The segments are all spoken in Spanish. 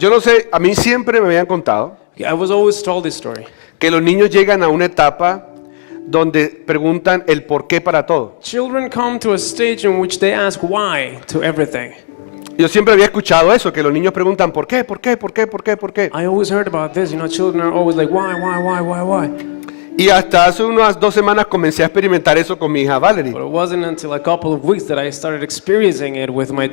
Yo no sé, a mí siempre me habían contado I was always told this story. que los niños llegan a una etapa donde preguntan el por qué para todo. Children come to a stage in which they ask why to everything. Yo siempre había escuchado eso, que los niños preguntan por qué, por qué, por qué, por qué, por qué. I always heard about this. Children are always like, why? Y hasta hace unas 2 semanas comencé a experimentar eso con mi hija Valerie. But it wasn't until a couple of weeks that I started experiencing it with my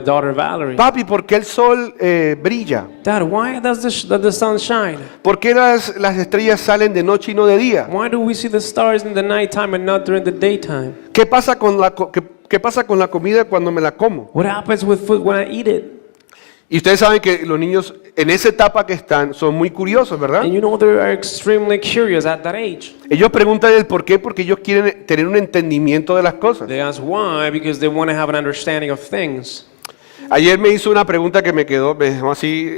daughter Valerie. Papi, ¿por qué el sol brilla? Dad, why does the sun shine? ¿Por qué las estrellas salen de noche y no de día? Why do we see the stars in the nighttime and not during the daytime? ¿Qué pasa con la comida cuando me la como? What happens with food when I eat it? Y ustedes saben que los niños en esa etapa que están son muy curiosos, ¿verdad? And they are extremely curious at that age. Ellos preguntan el por qué porque ellos quieren tener un entendimiento de las cosas. They ask why because they want to have an understanding of things. Ayer me hizo una pregunta que me dejó así,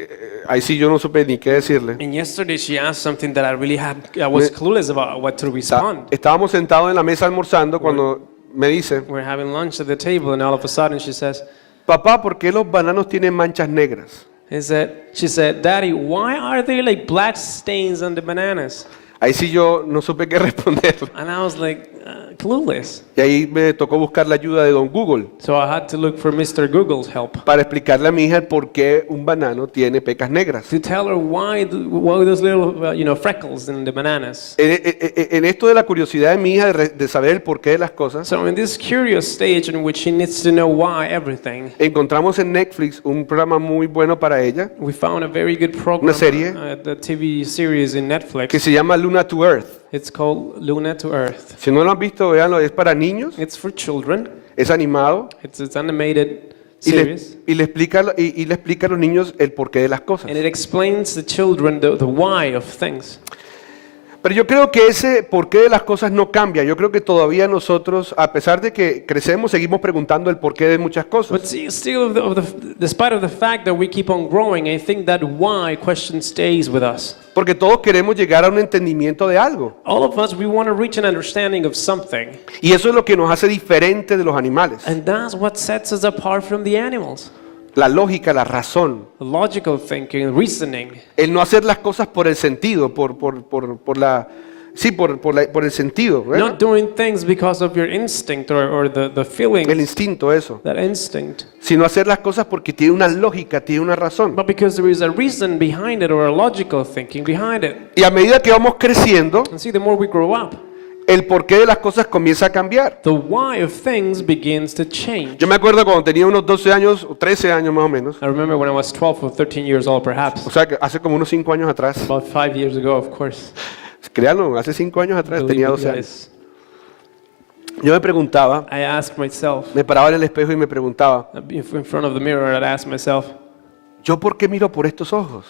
ahí sí yo no supe ni qué decirle. And yesterday she asked something that I was clueless about what to respond. Estábamos sentados en la mesa almorzando cuando me dice, We're having lunch at the table and all of a sudden she says, papá, ¿por qué los bananos tienen manchas negras? She said, Daddy, why are there like black stains on the bananas? Ahí sí yo no supe qué responder. And I was like, clueless. Y ahí me tocó buscar la ayuda de don Google So I had to look for Mr. Google's help para explicarle a mi hija el por qué un banano tiene pecas negras. to tell her why those little freckles in the bananas. En esto de la curiosidad de mi hija de saber el porqué de las cosas, So in this curious stage in which she needs to know why everything, encontramos en Netflix un programa muy bueno para ella we found a very good program, Una serie the TV series in Netflix. que se llama Luna to Earth. It's called Luna to Earth. Si no lo han visto, véanlo, es para niños, It's for children. es animado It's animated y series. le explica a los niños el porqué de las cosas. And it explains to children the why of things. Pero yo creo que ese porqué de las cosas no cambia. Yo creo que todavía nosotros, a pesar de que crecemos, seguimos preguntando el porqué de muchas cosas. But still, despite of the fact that we keep on growing, I think that why question stays with us. Porque todos queremos llegar a un entendimiento de algo. All of us, we want to reach an understanding of something. Y eso es lo que nos hace diferentes de los animales. And that's what sets us apart from the animals. La lógica, la razón. Logical thinking, reasoning. El no hacer las cosas por el sentido, por el sentido. ¿verdad? Not doing things because of your instinct or the feeling, El instinto, eso. that instinct. Sino hacer las cosas porque tiene una lógica, tiene una razón. But because there is a reason behind it or a logical thinking behind it. Y a medida que vamos creciendo, And see, the more we grow up, el porqué de las cosas comienza a cambiar. the why of things begins to change. Yo me acuerdo cuando tenía unos 12 años o 13 años más o menos. I remember when I was 12 or 13 years old, perhaps. O sea, que hace como unos 5 años atrás. About 5 years ago, of course. Créanlo, hace 5 años atrás Believe tenía me, 12 años. guys. Yo me preguntaba, I asked myself, me paraba en el espejo y me preguntaba, in front of the mirror, I'd ask myself, ¿yo por qué miro por estos ojos?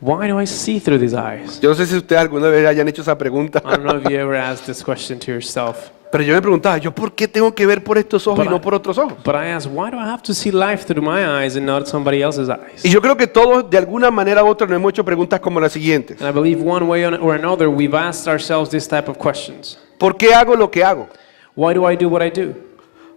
why do I see through these eyes? Yo no sé si ustedes alguna vez hayan hecho esa pregunta, I don't know if you ever asked this question to yourself. pero yo me preguntaba, ¿yo por qué tengo que ver por estos ojos y But no por otros ojos? But I asked, why do I have to see life through my eyes and not somebody else's eyes? Y yo creo que todos, de alguna manera u otra, nos hemos hecho preguntas como las siguientes. And I believe one way or another, we've asked ourselves this type of questions. ¿Por qué hago lo que hago? Why do I do what I do?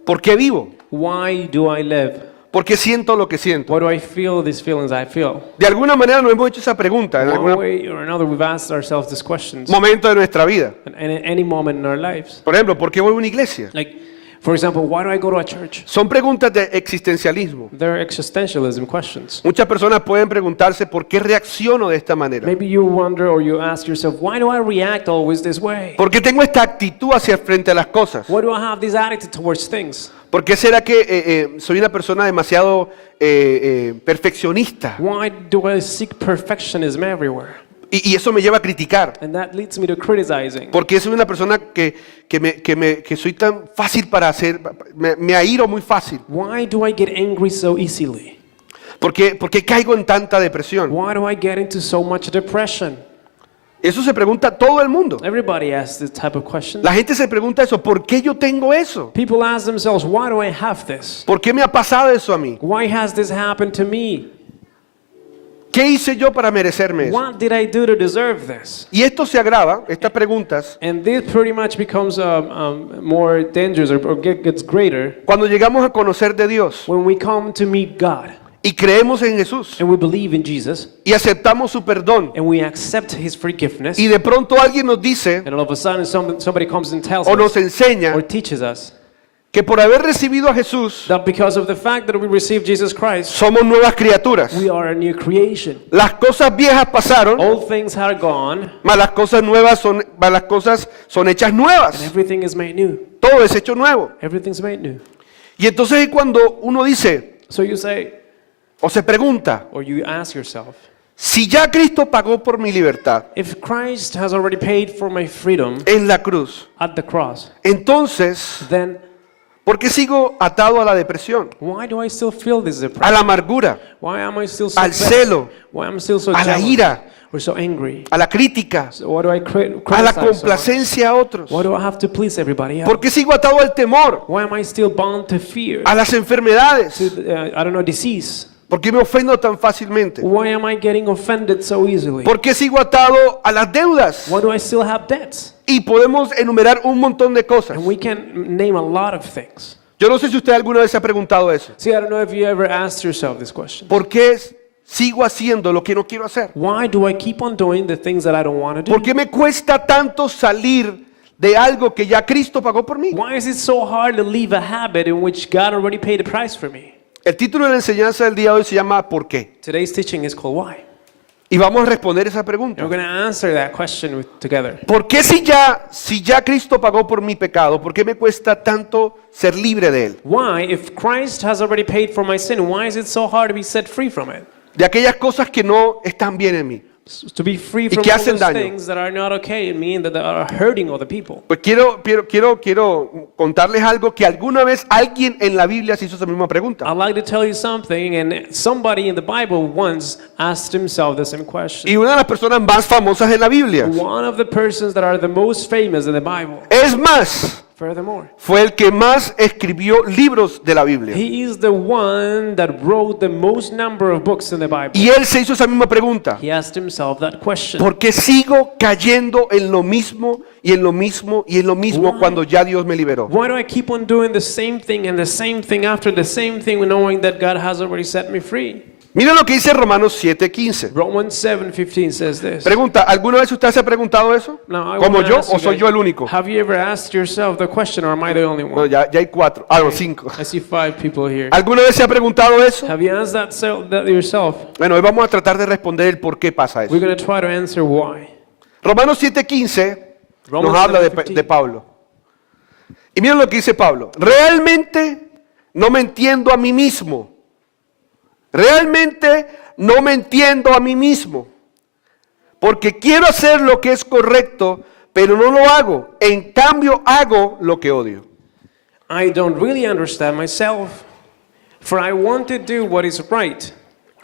¿Por qué vivo? Why do I live? ¿Por qué siento lo que siento? Why do I feel these feelings I feel? De alguna manera nos hemos hecho esa pregunta en One algún way or another, we've asked ourselves these questions. momento de nuestra vida. And at any moment in our lives. Por ejemplo, ¿por qué voy a una iglesia? Like, for example, why do I go to a church? Son preguntas de existencialismo. They're existentialism questions. Muchas personas pueden preguntarse por qué reacciono de esta manera. Maybe you wonder or you ask yourself, why do I react always this way? ¿Por qué tengo esta actitud hacia frente a las cosas? Why do I have this attitude towards things? ¿Por qué será que soy una persona demasiado perfeccionista? Why do I seek perfectionism everywhere? Y eso me lleva a criticar. And that leads me to criticizing. Porque soy una persona que soy tan fácil para hacer, me airo muy fácil. Why do I get angry so easily? ¿Por qué caigo en tanta depresión? Why do I get into so much depression? Eso se pregunta todo el mundo. Everybody asks this type of question. La gente se pregunta eso, ¿por qué yo tengo eso? People ask themselves, why do I have this? ¿Por qué me ha pasado eso a mí? Why has this happened to me? ¿Qué hice yo para merecerme eso? What did I do to deserve this? Y esto se agrava, estas preguntas, And this pretty much becomes more dangerous or gets greater cuando llegamos a conocer de Dios when we come to meet God. y creemos en Jesús and we believe in Jesus y aceptamos su perdón and we accept his forgiveness, y de pronto alguien nos dice and all of a sudden somebody comes and tells o nos us enseña or teaches us que por haber recibido a Jesús that because of the fact that we received Jesus Christ, somos nuevas criaturas. we are a new creation. Las cosas viejas pasaron, Old things are gone mas las cosas son hechas and nuevas. everything is made new. Todo es hecho nuevo. Everything's made new. Y entonces es cuando uno dice So you say, o se pregunta, or you ask yourself, si ya Cristo pagó por mi libertad if Christ has already paid for my freedom en la cruz, at the cross, entonces, then ¿por qué sigo atado a la depresión, why do I still feel this a depression? la amargura, Why am I still so al vexed? celo, Why am I still so a la jealous ira, or so angry? a la crítica, So why do I a la criticize so much? complacencia a otros? Why do I have to please everybody else? ¿Por qué sigo atado al temor, Why am I still bound to fear? a las enfermedades? I don't know, disease. ¿Por qué me ofendo tan fácilmente? Why am I getting offended so easily? ¿Por qué sigo atado a las deudas? Why do I still have debts? Y podemos enumerar un montón de cosas. And we can name a lot of things. Yo no sé si usted alguna vez se ha preguntado eso. See, I don't know if you ever asked yourself this question. ¿Por qué sigo haciendo lo que no quiero hacer? Why do I keep on doing the things that I don't want to do? ¿Por qué me cuesta tanto salir de algo que ya Cristo pagó por mí? Why is it so hard to leave a habit in which God already paid the price for me? El título de la enseñanza del día de hoy se llama ¿Por qué? Today's teaching is called Why. Y vamos a responder esa And pregunta. we're going to answer that question together. ¿Por qué si ya Cristo pagó por mi pecado, por qué me cuesta tanto ser libre de él? Why, if Christ has already paid for my sin, why is it so hard to be set free from it? De aquellas cosas que no están bien en mí. To be free Y from que all hacen those daño. things that are not okay in me and that are hurting other people. Pues quiero contarles algo que alguna vez alguien en la Biblia se hizo esa misma pregunta. I'd like to tell you something, and somebody in the Bible once asked himself the same question. Y una de las personas más famosas en la Biblia. One of the persons that are the most famous in the Bible, Es más, furthermore, fue el que más escribió libros de la Biblia. he is the one that wrote the most number of books in the Bible. Y él se hizo esa misma pregunta. He asked himself that question. ¿Por qué sigo cayendo en lo mismo y en lo mismo y en lo mismo cuando ya Dios me liberó? Why do I keep on doing the same thing and the same thing after the same thing, knowing that God has already set me free? Mira lo que dice Romanos 7:15. Romans 7:15 says this. Pregunta, ¿alguna vez usted se ha preguntado eso? Now, I ¿Como wanna yo ask you o soy guys, yo el único? Have you ever asked yourself the question, or am I the only No, one? ya hay 4, no, 5. I see 5 people here. ¿Alguna vez se ha preguntado eso? Have you asked that yourself? Bueno, hoy vamos a tratar de responder el por qué pasa eso. We're going to try to answer why. Romanos 7:15 nos Romans habla 7:15. de Pablo. Y miren lo que dice Pablo. Realmente no me entiendo a mí mismo. Realmente no me entiendo a mí mismo. Porque quiero hacer lo que es correcto, pero no lo hago. En cambio, hago lo que odio. I don't really understand myself, for I want to do what is right,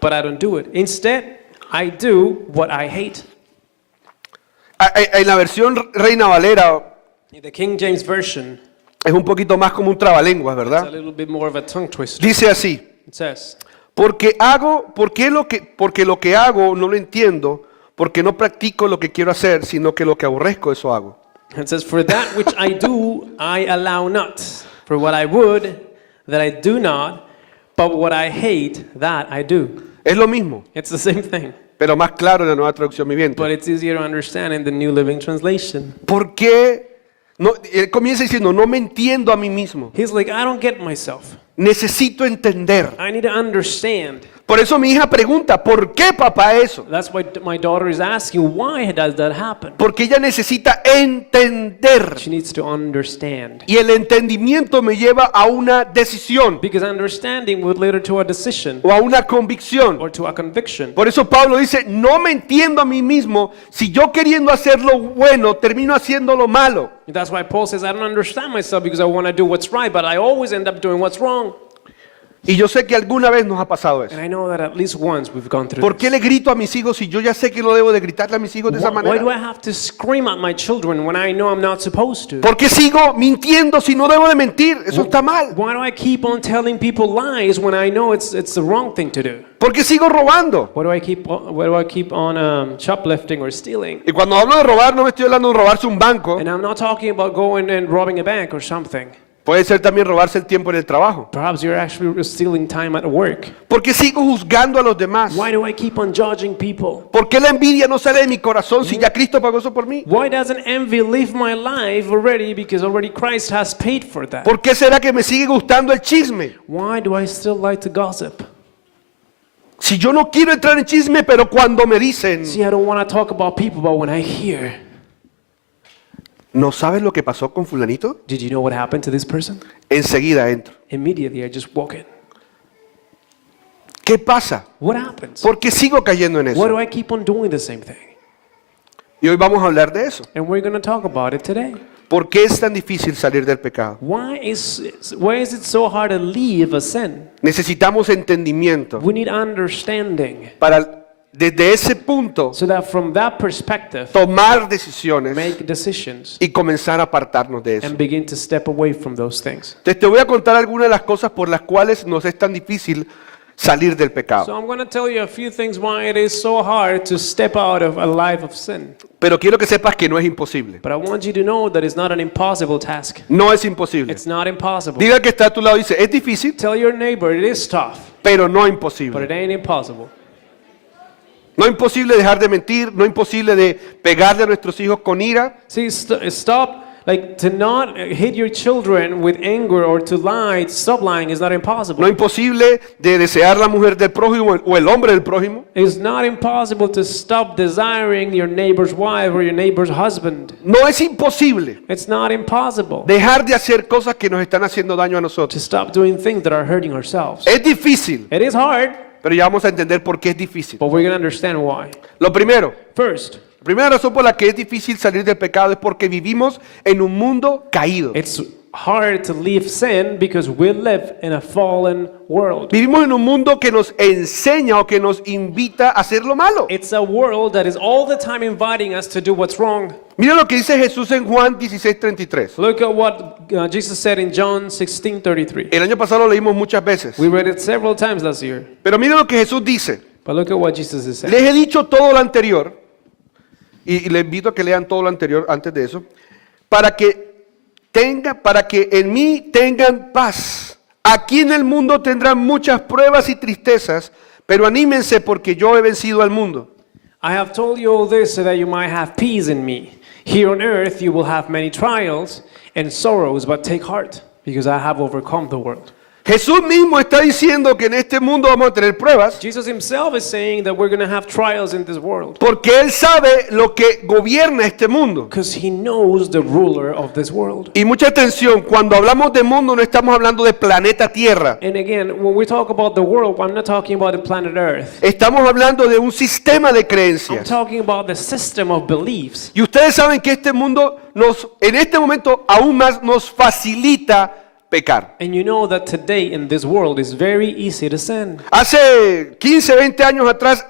but I don't do it. Instead, I do what I hate. En la versión Reina Valera In the King James Version, es un poquito más como un trabalenguas, it's a ¿verdad? little bit more of a tongue twister. Dice así. It says, Porque lo que hago no lo entiendo, porque no practico lo que quiero hacer, sino que lo que aborrezco, eso hago. it says, for that which I do, I allow not. For what I would, that I do not, but what I hate, that I do. Es lo mismo, It's the same thing, pero más claro en la nueva traducción viviente. but it's easier to understand in the New Living Translation. ¿Por qué? No, él comienza diciendo, no me entiendo a mí mismo. He's like, I don't get myself. Necesito entender. I need to understand. Por eso mi hija pregunta, ¿por qué papá eso? That's why my daughter is asking, why does that happen? Porque ella necesita entender. She needs to understand. Y el entendimiento me lleva a una decisión Because understanding would lead her to a decision o a una convicción. or to a conviction. Por eso Pablo dice, no me entiendo a mí mismo si yo queriendo hacer lo bueno termino haciendo lo malo. That's why Paul says, I don't understand myself because I want to do what's right, but I always end up doing what's wrong. Y yo sé que alguna vez nos ha pasado eso. And I know that at least once we've gone through ¿Por qué this. le grito a mis hijos si yo ya sé que no debo de gritarle a mis hijos de esa Why do I manera? have to scream at my children when I know I'm not supposed to? ¿Por qué sigo mintiendo si no debo de mentir? Eso está mal. Why do I keep on telling people lies when I know it's the wrong thing to do? ¿Por qué sigo robando? Why do I keep on shoplifting or stealing? Y cuando hablo de robar no me estoy hablando de robarse un banco, And I'm not talking about going and robbing a bank or something. Puede ser también robarse el tiempo en el trabajo. Perhaps you're actually stealing time at work. ¿Por qué sigo juzgando a los demás? Why do I keep on judging people? ¿Por qué la envidia no sale de mi corazón si ya Cristo pagó eso por mí? Why doesn't envy leave my life already? Because already Christ has paid for that. ¿Por qué será que me sigue gustando el chisme? Why do I still like to gossip? Si yo no quiero entrar en chisme, pero cuando me dicen, See, I don't want to talk about people, but when I hear, ¿no sabes lo que pasó con fulanito? did you know what happened to this person? Enseguida entro. Immediately I just walk in. ¿Qué pasa? What happens? ¿Por qué sigo cayendo en Why eso? do I keep on doing the same thing? Y hoy vamos a hablar de eso. And we're going to talk about it today. ¿Por qué es tan difícil salir del pecado? Why is it so hard to leave a sin? Necesitamos entendimiento We need understanding para desde ese punto so that from that perspective, tomar decisiones make decisions y comenzar a apartarnos de eso. and begin to step away from those things. Entonces te voy a contar algunas de las cosas por las cuales nos es tan difícil salir del So pecado. I'm going to tell you a few things why it is so hard to step out of a life of sin. Pero quiero que sepas que no es imposible. But I want you to know that it's not an impossible task. No es imposible. It's not impossible. Diga que está a tu lado y dice, es difícil, Tell your neighbor it is tough, pero no but imposible. it ain't impossible. No es imposible dejar de mentir, no es imposible de pegarle a nuestros hijos con ira, See, stop, like to not hit your children with anger or to lie, stop lying is not impossible. no es imposible de desear la mujer del prójimo o el hombre del prójimo, It's not impossible to stop desiring your neighbor's wife or your neighbor's husband. no es imposible It's not impossible dejar de hacer cosas que nos están haciendo daño a to nosotros. stop doing things that are hurting ourselves. Es difícil, It is hard, pero ya vamos a entender por qué es difícil. but we're going to understand why. Lo primero, First, la primera razón por la que es difícil salir del pecado es porque vivimos en un mundo caído. it's hard to leave sin because we live in a fallen world. Vivimos en un mundo que nos enseña o que nos invita a hacer lo malo. It's a world that is all the time inviting us to do what's wrong. Mira lo que dice Jesús en Juan 16:33. Look at what Jesus said in John 16:33. El año pasado lo leímos muchas veces. We read it several times last year. Pero mira lo que Jesús dice. But look at what Jesus is saying. Les he dicho todo lo anterior, y les invito a que lean todo lo anterior antes de eso, para que en mí tengan paz. Aquí en el mundo tendrán muchas pruebas y tristezas, pero anímense porque yo he vencido al mundo. I have told you all this so that you might have peace in me. Here on earth you will have many trials and sorrows, but take heart, because I have overcome the world. Jesús mismo está diciendo que en este mundo vamos a tener pruebas, Jesus himself is saying that we're going to have trials in this world porque Él sabe lo que gobierna este mundo. because he knows the ruler of this world. Y mucha atención, cuando hablamos de mundo no estamos hablando de planeta Tierra. And again, when we talk about the world, I'm not talking about the planet Earth. Estamos hablando de un sistema de I'm creencias. talking about the system of beliefs. Y ustedes saben que este mundo en este momento aún más nos facilita pecar. And you know that today in this world it's very easy to sin. Hace 15, 20 años atrás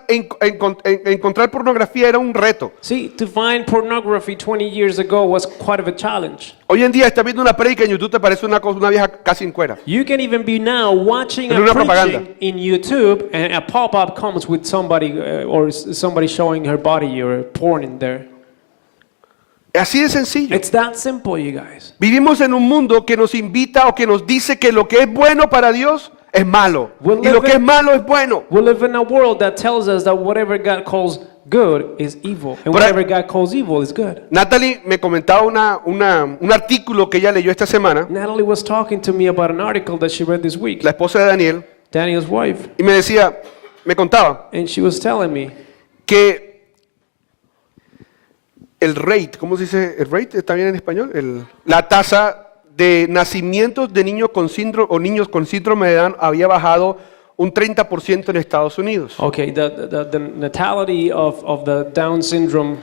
encontrar pornografía era un reto. See, to find pornography 20 years ago was quite of a challenge. Hoy en día estás viendo una prédica en YouTube, te parece una vieja casi en cuera. You can even be now watching Es a una preaching propaganda. in YouTube and a pop-up comes with somebody or somebody showing her body or porn in there. Así de sencillo. It's that simple, you guys. Vivimos en un mundo que nos invita o que nos dice que lo que es bueno para Dios es malo. We'll Y lo live que es in- malo es bueno. We live in a world that tells us that whatever God calls good is evil and But I- whatever God calls evil is good. Natalie me comentaba un artículo que ella leyó esta semana, Natalie was talking to me about an article that she read this week, la esposa de Daniel, Daniel's wife, y me contaba and she was telling me que el rate, ¿cómo se dice? ¿El rate está bien en español? La tasa de nacimientos de niños con síndrome o niños con síndrome de Down había bajado un 30% en Estados Unidos. okay, the natality of the Down syndrome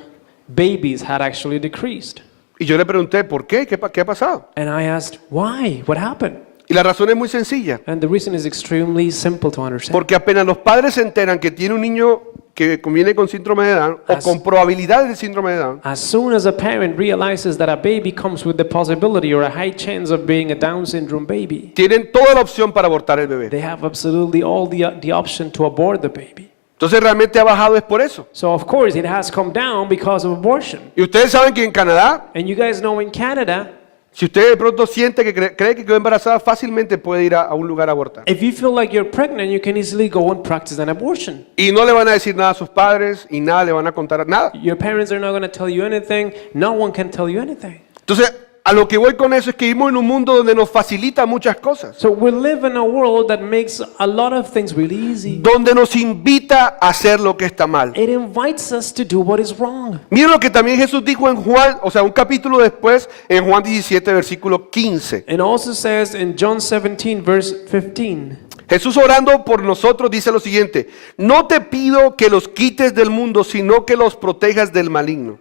babies had actually decreased. Y yo le pregunté, ¿por qué? ¿Qué ha pasado? And I asked, why? What happened? Y la razón es muy sencilla. And the reason is extremely simple to understand. Porque apenas los padres se enteran que tiene un niño que viene con síndrome de Down o con probabilidades de síndrome de Down, As soon as a parent realizes that a baby comes with the possibility or a high chance of being a Down syndrome baby, tienen toda la opción para abortar el bebé. they have absolutely all the option to abort the baby. Entonces realmente ha bajado es por eso. So of course it has come down because of abortion. Y ustedes saben que en Canadá And you guys know in Canada, Si usted de pronto siente que cree que quedó embarazada, fácilmente puede ir a un lugar a abortar. If you feel like you're pregnant, you can easily go and practice an abortion. Y no le van a decir nada a sus padres y nada le van a contar nada. Your parents are not going to tell you anything. No one can tell you anything. Entonces, a lo que voy con eso es que vivimos en un mundo donde nos facilita muchas cosas. So we live in a world that makes a lot of things really easy. Donde nos invita a hacer lo que está mal. It invites us to do what is wrong. Miren lo que también Jesús dijo en Juan, o sea, un capítulo después, en Juan 17, versículo 15. And also says in John 17, verse 15. Jesús orando por nosotros dice lo siguiente: no te pido que los quites del mundo, sino que los protejas del maligno.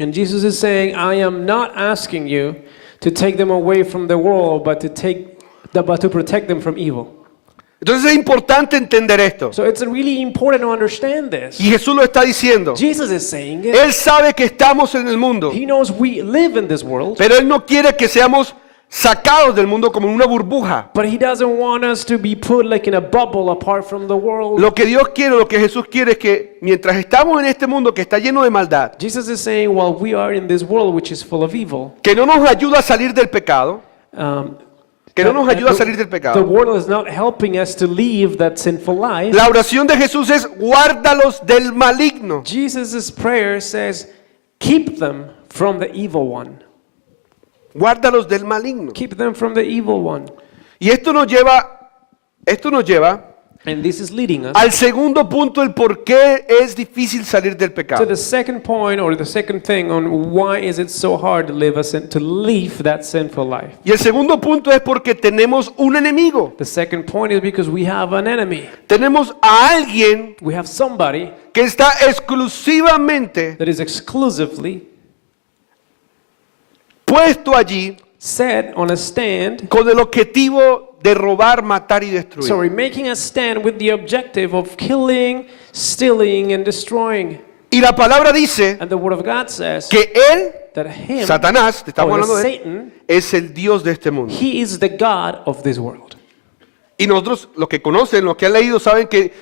And Jesus is saying, I am not asking you to take them away from the world, but to protect them from evil. Entonces es importante entender esto. So it's really important to understand this. Y Jesús lo está diciendo. Jesus is saying it. Él sabe que estamos en el mundo, He knows we live in this world, pero Él no quiere que seamos sacados del mundo como en una burbuja. but He doesn't want us to be put like in a bubble apart from the world. Lo que Dios quiere, lo que Jesús quiere es que mientras estamos en este mundo que está lleno de maldad, Jesus is saying, while we are in this world which is full of evil, que no nos ayuda a salir del pecado, que no nos ayuda a salir del the pecado. world is not helping us to live that sinful life. La oración de Jesús es: guárdalos del maligno. Jesus' prayer says, keep them from the evil one. Guárdalos del maligno. Keep them from the evil one. Y esto nos lleva And this is leading us al segundo punto, el por qué es difícil salir del to pecado. the second point, or the second thing on why is it so hard to live that sinful life. Y el segundo punto es porque tenemos un enemigo. The second point is because we have an enemy. Tenemos a alguien We have somebody que está exclusivamente that is exclusively puesto allí set on a stand, con el objetivo de robar, matar y destruir. sorry, making a stand with the objective of killing, stealing, and destroying. Y la palabra dice And the Word of God says que él, that him, Satanás, te estamos or hablando de él, Satan, es el Dios de este mundo. he is the God of this world. Y nosotros, los que conocen, los que han leído, saben que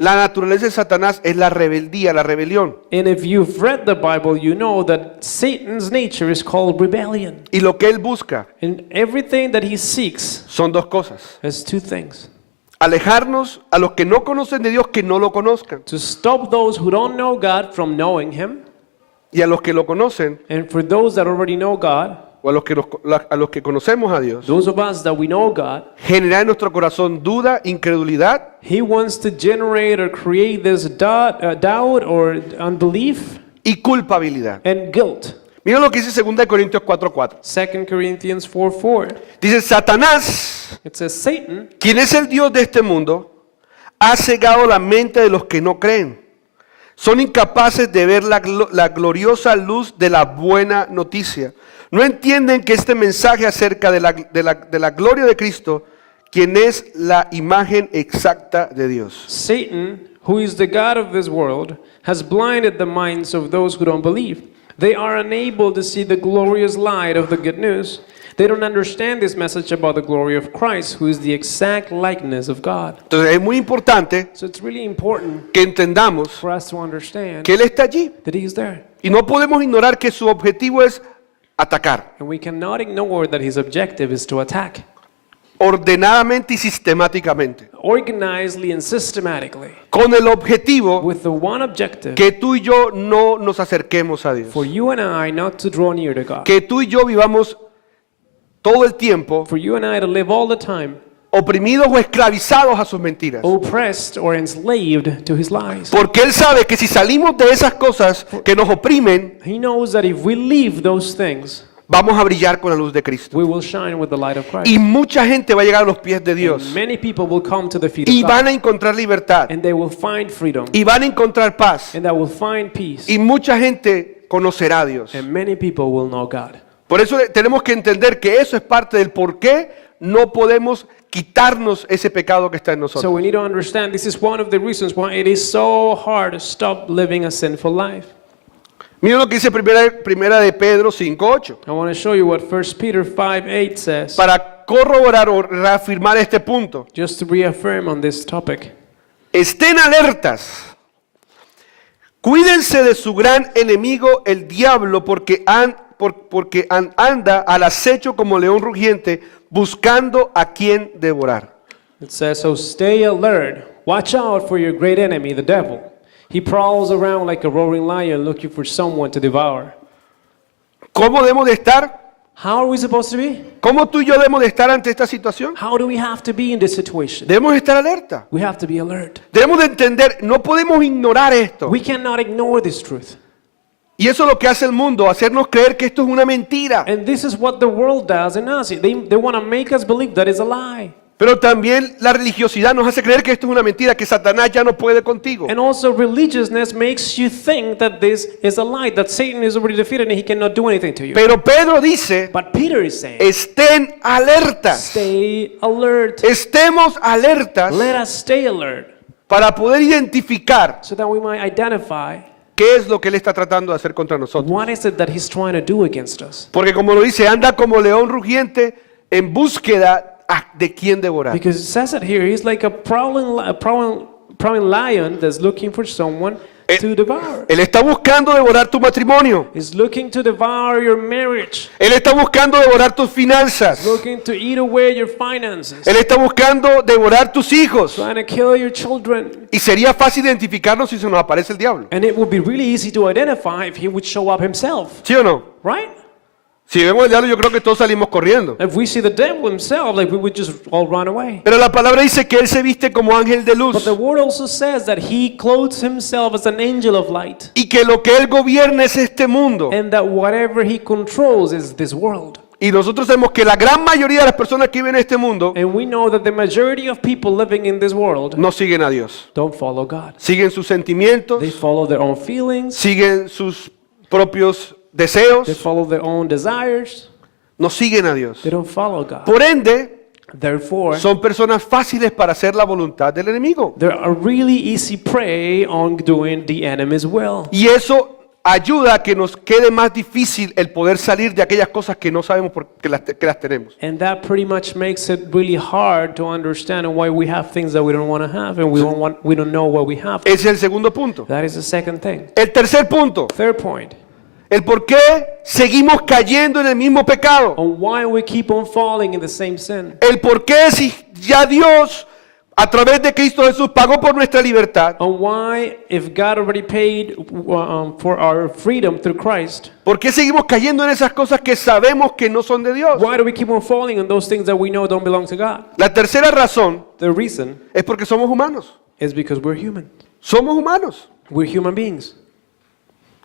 la naturaleza de Satanás es la rebeldía, la rebelión. And if you've read the Bible, you know that Satan's nature is called rebellion. Y lo que él busca And everything that he seeks son dos cosas: has two things. alejarnos a los que no conocen de Dios, que no lo conozcan, To stop those who don't know God from knowing him, y a los que lo conocen, and for those that already know God, o a los que conocemos a Dios, those of us that we know God, generar en nuestro corazón duda, incredulidad he wants to generate or create this doubt or unbelief y culpabilidad. and guilt. Miren lo que dice 2 Corintios 4:4. 2 Corinthians 4:4. Dice: Satanás, It says, Satan, quien es el Dios de este mundo, ha cegado la mente de los que no creen. Son incapaces de ver la gloriosa luz de la buena noticia. No entienden que este mensaje acerca de la gloria de Cristo, quien es la imagen exacta de Dios. Satan, who is the God of this world, has blinded the minds of those who don't believe. They are unable to see the glorious light of the good news. They don't understand this message about the glory of Christ, who is the exact likeness of God. Entonces es muy importante So it's really important que entendamos for us to understand que Él está allí. that He is there. Y no podemos ignorar que su objetivo es atacar, And we cannot ignore that His objective is to attack, ordenadamente y sistemáticamente, organizedly and systematically, con el objetivo with the one objective que tú y yo no nos acerquemos a Dios, for you and I not to draw near to God, que tú y yo vivamos todo el tiempo for you and I to live all the time oprimidos o esclavizados a sus mentiras. oppressed or enslaved to his lies. Porque Él sabe que si salimos de esas cosas que nos oprimen, He knows that if we leave those things, vamos a brillar con la luz de Cristo. we will shine with the light of Christ. Y mucha gente va a llegar a los pies de Dios And many people will come to the feet y of van God, a encontrar libertad and they will find freedom, y van a encontrar paz and they will find peace, y mucha gente conocerá a Dios. and many people will know God. Por eso tenemos que entender que eso es parte del por qué no podemos quitarnos ese pecado que está en So nosotros. we need to understand this is one of the reasons why it is so hard to stop living a sinful life. Miren lo que dice primera de Pedro 5:8. I want to show you what 1 Peter 5:8 says, Para corroborar o reafirmar este punto. just to reaffirm on this topic. Estén alertas. Cuídense de su gran enemigo, el diablo, porque porque anda al acecho como león rugiente, buscando a quien devorar. It says, so stay alert. Watch out for your great enemy, the devil. He prowls around like a roaring lion looking for someone to devour. ¿Cómo debemos de estar? How are we supposed to be? ¿Cómo tú y yo debemos de estar ante esta situación? How do we have to be in this situation? Debemos de estar alerta. We have to be alert. Debemos de entender, no podemos ignorar esto. We cannot ignore this truth. Y eso es lo que hace el mundo, hacernos creer que esto es una mentira. And this is what the world does in us. They want to make us believe that it's a lie. Pero también la religiosidad nos hace creer que esto es una mentira, que Satanás ya no puede contigo. And also religiousness makes you think that this is a lie, that Satan is already defeated and he cannot do anything to you. Pero Pedro dice, But Peter is saying, estén alertas. stay alert. Estemos alertas Let us stay alert para poder identificar so that we might identify qué es lo que él está tratando de hacer contra nosotros. what is it that he's trying to do against us. Porque como lo dice, anda como león rugiente en búsqueda de quién devorar. Because it says it here, he's like a prowling lion that's looking for someone to devour. Él está buscando devorar tu matrimonio. He's looking to devour your marriage. Él está buscando devorar tus finanzas. Looking to eat away your finances. Él está buscando devorar tus hijos. Trying to kill your children. Y sería fácil identificarnos si se nos aparece el diablo. And it would be really easy to identify if he would show up himself. ¿Sí o no? Right? Si vemos el diablo, yo creo que todos salimos corriendo. If we see the devil himself, like we would just all run away. Pero la palabra dice que él se viste como ángel de But luz. the word also says that he clothes himself as an angel of light. Y que lo que él gobierna es este mundo. And that whatever he controls is this world. Y nosotros sabemos que la gran mayoría de las personas que viven en este mundo And we know that the majority of people living in this world no siguen a Dios. don't follow God. Siguen sus sentimientos, They follow their own feelings. siguen sus propios deseos, They follow their own desires. no siguen a Dios. They don't follow God. Por ende, Therefore, son personas fáciles para hacer la voluntad del enemigo. they're a really easy prey on doing the enemy's will. Y eso ayuda a que nos quede más difícil el poder salir de aquellas cosas que no sabemos por qué que las tenemos. And that pretty much makes it really hard to understand why we have things that we don't want to have and we don't know what we have. Ese es el segundo punto. That is the second thing. El tercer punto, Third point, el por qué seguimos cayendo en el mismo pecado. on why we keep on falling in the same sin. El por qué si ya Dios a través de Cristo Jesús pagó por nuestra libertad, On why, if God already paid for our freedom through Christ, ¿por qué seguimos cayendo en esas cosas que sabemos que no son de Dios? why do we keep on falling on those things that we know don't belong to God? La tercera razón The reason es porque somos humanos. is because we're human. Somos humanos. We're human beings.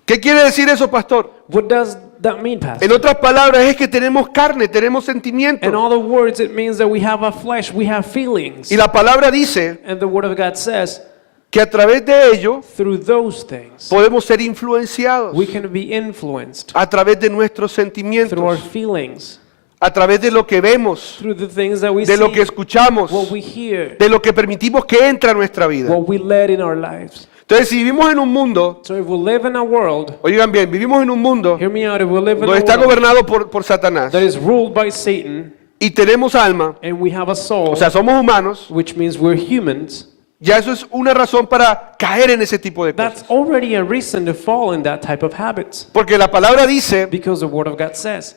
¿Qué quiere decir eso, pastor? What does that mean, Pastor? En otras palabras, es que tenemos carne, tenemos sentimientos. In other words, it means that we have a flesh, we have feelings. Y la palabra dice And the Word of God says, que a través de ello through those things, podemos ser influenciados. we can be influenced A través de nuestros through our sentimientos. feelings, A través de lo que vemos, through the things that we de lo que see, escuchamos, what we hear, de lo que permitimos que entre a nuestra vida. what we let in our lives. Entonces, si vivimos en un mundo, So if we live in a world, oigan bien, vivimos en un mundo hear me out, if we live in donde a está world gobernado por Satanás that is ruled by Satan, y tenemos alma, and we have a soul, o sea, somos humanos, which means we're humans, ya eso es una razón para caer en ese tipo de that's cosas. already a reason to fall in that type of habits. Porque la palabra dice, Because the Word of God says,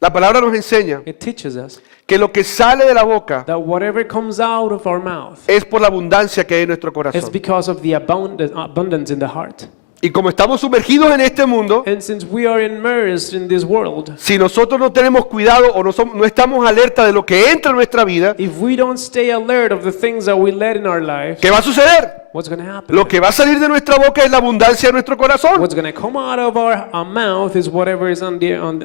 la palabra nos enseña it teaches us que lo que sale de la boca that whatever comes out of our mouth es por la abundancia que hay en nuestro is corazón. because of the abundance in the heart. Y como estamos sumergidos en este mundo, And since we are immersed in this world, si nosotros no tenemos cuidado o no estamos alerta de lo que entra en nuestra vida, if we don't stay alert of the things that we let in our life, ¿qué va a suceder? what's going to happen? Lo que va a salir de nuestra boca es la abundancia de nuestro corazón. What's going to come out of our mouth is whatever is on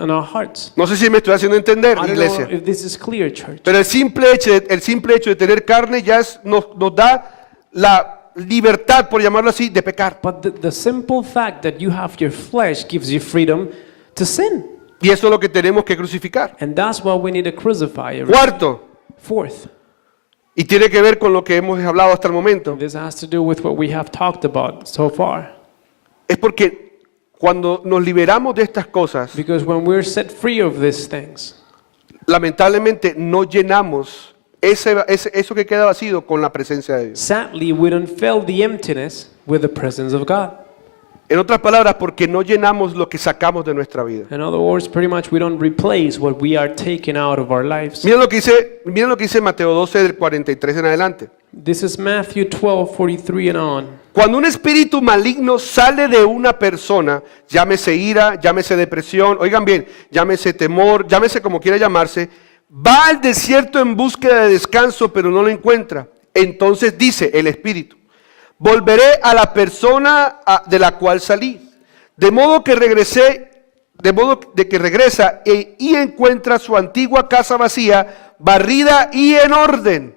our hearts. No sé si me estoy haciendo entender, I don't iglesia. know if this is clear, church. Pero el simple hecho de tener carne ya nos da la libertad, por llamarlo así, de pecar. But the simple fact that you have your flesh gives you freedom to sin. Y eso es lo que tenemos que crucificar. And that's why we need to crucify it. Cuarto, Fourth, y tiene que ver con lo que hemos hablado hasta el momento, this has to do with what we have talked about so far. es porque cuando nos liberamos de estas cosas, Because when we're set free of these things, lamentablemente no llenamos eso que queda vacío con la presencia de Dios. sadly, we don't fill the emptiness with the presence of God. En otras palabras, porque no llenamos lo que sacamos de nuestra vida. In other words, pretty much we don't replace what we are taking out of our lives. Miren lo que dice Mateo 12 del 43 en adelante. This is Matthew 12:43 and on. Cuando un espíritu maligno sale de una persona, llámese ira, llámese depresión, oigan bien, llámese temor, llámese como quiera llamarse, va al desierto en búsqueda de descanso, pero no lo encuentra. Entonces dice el espíritu: volveré a la persona de la cual salí, de modo que regresa y encuentra su antigua casa vacía, barrida y en orden.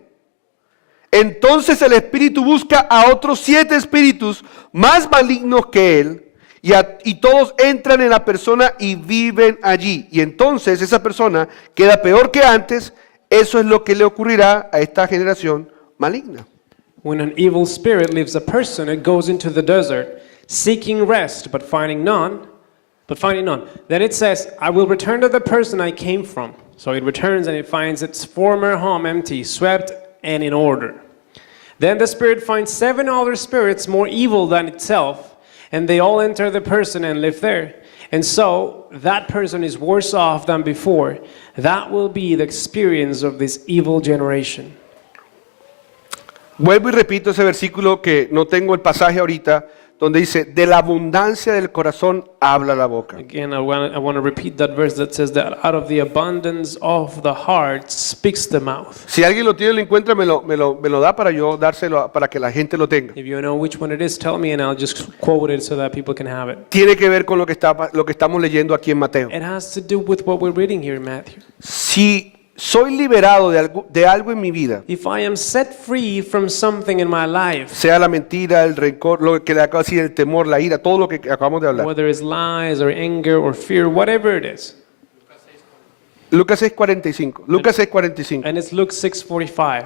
Entonces el espíritu busca a otros 7 espíritus más malignos que él, y todos entran en la persona y viven allí. Y entonces esa persona queda peor que antes. Eso es lo que le ocurrirá a esta generación maligna. When an evil spirit leaves a person, it goes into the desert, seeking rest, but finding none. Then it says, I will return to the person I came from. So it returns and it finds its former home empty, swept, and in order. Then the spirit finds 7 other spirits more evil than itself, and they all enter the person and live there. And so that person is worse off than before. That will be the experience of this evil generation. Vuelvo y repito ese versículo que no tengo el pasaje ahorita, donde dice, de la abundancia del corazón habla la boca. Again, I want to repeat that verse that says that out of the abundance of the heart speaks the mouth. Si alguien lo tiene, lo encuentra, me lo da para yo dárselo, para que la gente lo tenga. If you know which one it is, tell me and I'll just quote it so that people can have it. Tiene que ver con lo que estamos leyendo aquí en Mateo. It has to do with what we're reading here in Matthew. Si soy liberado de algo en mi vida, If I am set free from something in my life, sea la mentira, el rencor, lo que le acabo de decir, el temor, la ira, todo lo que acabamos de hablar. whether it's lies or anger or fear, whatever it is, Lucas 6:45. Lucas 6:45. and it's Luke 6:45,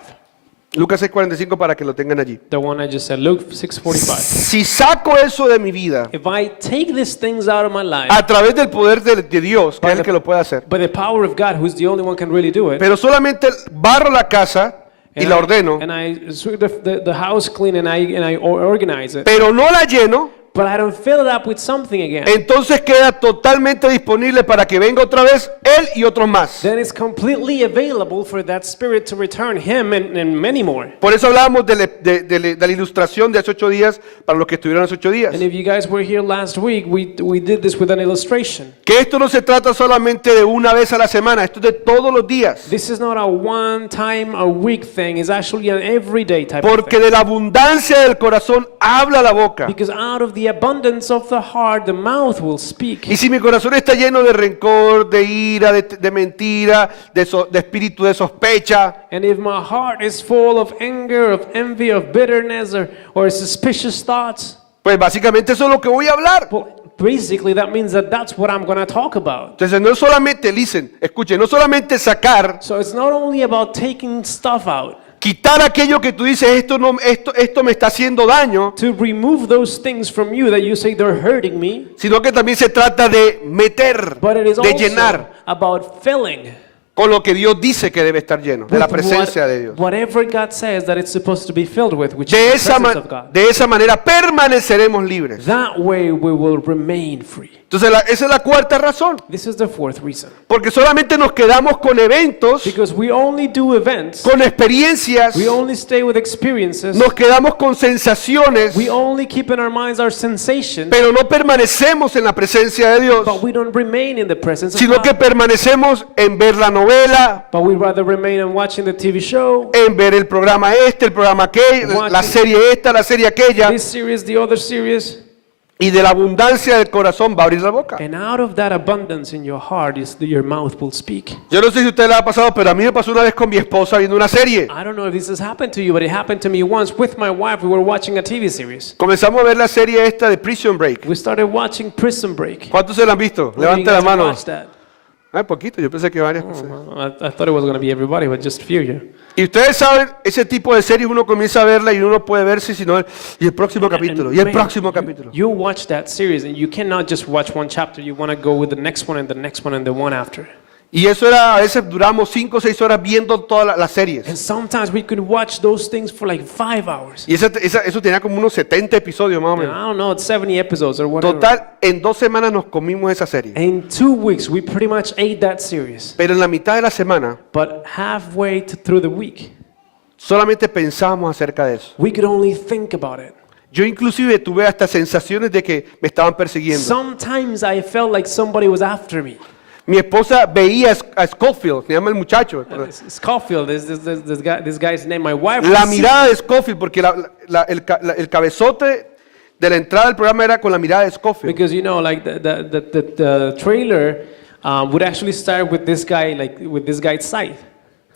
Lucas 6:45 para que lo tengan allí. the one I just said, Luke 6:45. Si saco eso de mi vida If I take these things out of my life a través del poder de Dios, que es el que lo puede hacer, by the power of God, who's the only one can really do it, pero solamente barro la casa y la ordeno, and I sweep the house clean and I organize it, pero no la lleno, but I don't fill it up with something again, entonces queda totalmente disponible para que venga otra vez él y otros más. then it's completely available for that spirit to return, him and many more. Por eso hablábamos de la ilustración de hace 8 días para los que estuvieron hace 8 días. And if you guys were here last week, we did this with an illustration. Que esto no se trata solamente de una vez a la semana, esto es de todos los días. This is not a one time a week thing, it's actually an everyday type of Porque thing. de la abundancia del corazón habla la boca. Because out of the abundance of the heart, the mouth will speak. Y si mi corazón está lleno de rencor, de ira, de mentira, de espíritu de sospecha, And if my heart is full of anger, of envy, of bitterness, or suspicious thoughts, pues básicamente eso es lo que voy a hablar. well, basically that means that that's what I'm going to talk about. Entonces no es solamente, escuchen, no solamente sacar, So it's not only about taking stuff out, quitar aquello que tú dices, esto me está haciendo daño, to remove those things from you that you say they're hurting me, sino que también se trata de meter, but it is de also llenar about filling con lo que Dios dice que debe estar lleno, de la with presencia de Dios. whatever God says that it's supposed to be filled with, which De is the presence of God. de esa manera permaneceremos libres. That way we will remain free. Entonces esa es la cuarta razón, This is the fourth reason. porque solamente nos quedamos con eventos, Because we only do events, con experiencias, we only stay with experiences, nos quedamos con sensaciones, we only keep in our minds our sensations, pero no permanecemos en la presencia de Dios, but we don't remain in the presence of sino que God. permanecemos en ver la novela, But we rather remain in watching the TV show, en ver el programa el programa aquel, la serie esta, la serie aquella, this series, the other series, y de la abundancia del corazón va a abrir la boca. and out of that abundance in your heart is your mouth will speak. Yo no sé si a usted le ha pasado, pero a mí me pasó una vez con mi esposa viendo una serie. I don't know if this has happened to you, but it happened to me once with my wife. We were watching a TV series. Comenzamos a ver la serie esta de Prison Break. We started watching Prison Break. ¿Cuántos se la han visto? How many Levante la guys have mano. watched that? Ah, poquito, yo pensé que varias. I thought it was going to be everybody, but just a few. Yeah. Y ustedes saben, ese tipo de series uno comienza a verla y uno puede verse, sino y el próximo capítulo, y el man, próximo capítulo. You watch that series and you cannot just watch one chapter. You want to go with the next one and the next one and the one after. Y eso era, a veces duramos 5 o 6 horas viendo todas las series. And sometimes we could watch those things for like 5 hours. Y eso tenía como unos 70 episodios más o I menos. don't know, it's 70 episodes or whatever. Total, en 2 semanas nos comimos esa serie. In 2 weeks, we pretty much ate that series. Pero en la mitad de la semana But halfway through the week, solamente pensábamos acerca de eso. we could only think about it. Yo inclusive tuve hasta sensaciones de que me estaban persiguiendo. Sometimes I felt like somebody was after me. Mi esposa veía a Scofield, se llama el muchacho. Scofield, this guy's name. My wife La would see- mirada de Scofield, porque el cabezote de la entrada del programa era con la mirada de Scofield. because you know, like the trailer would actually start with this guy, like with this guy's sight.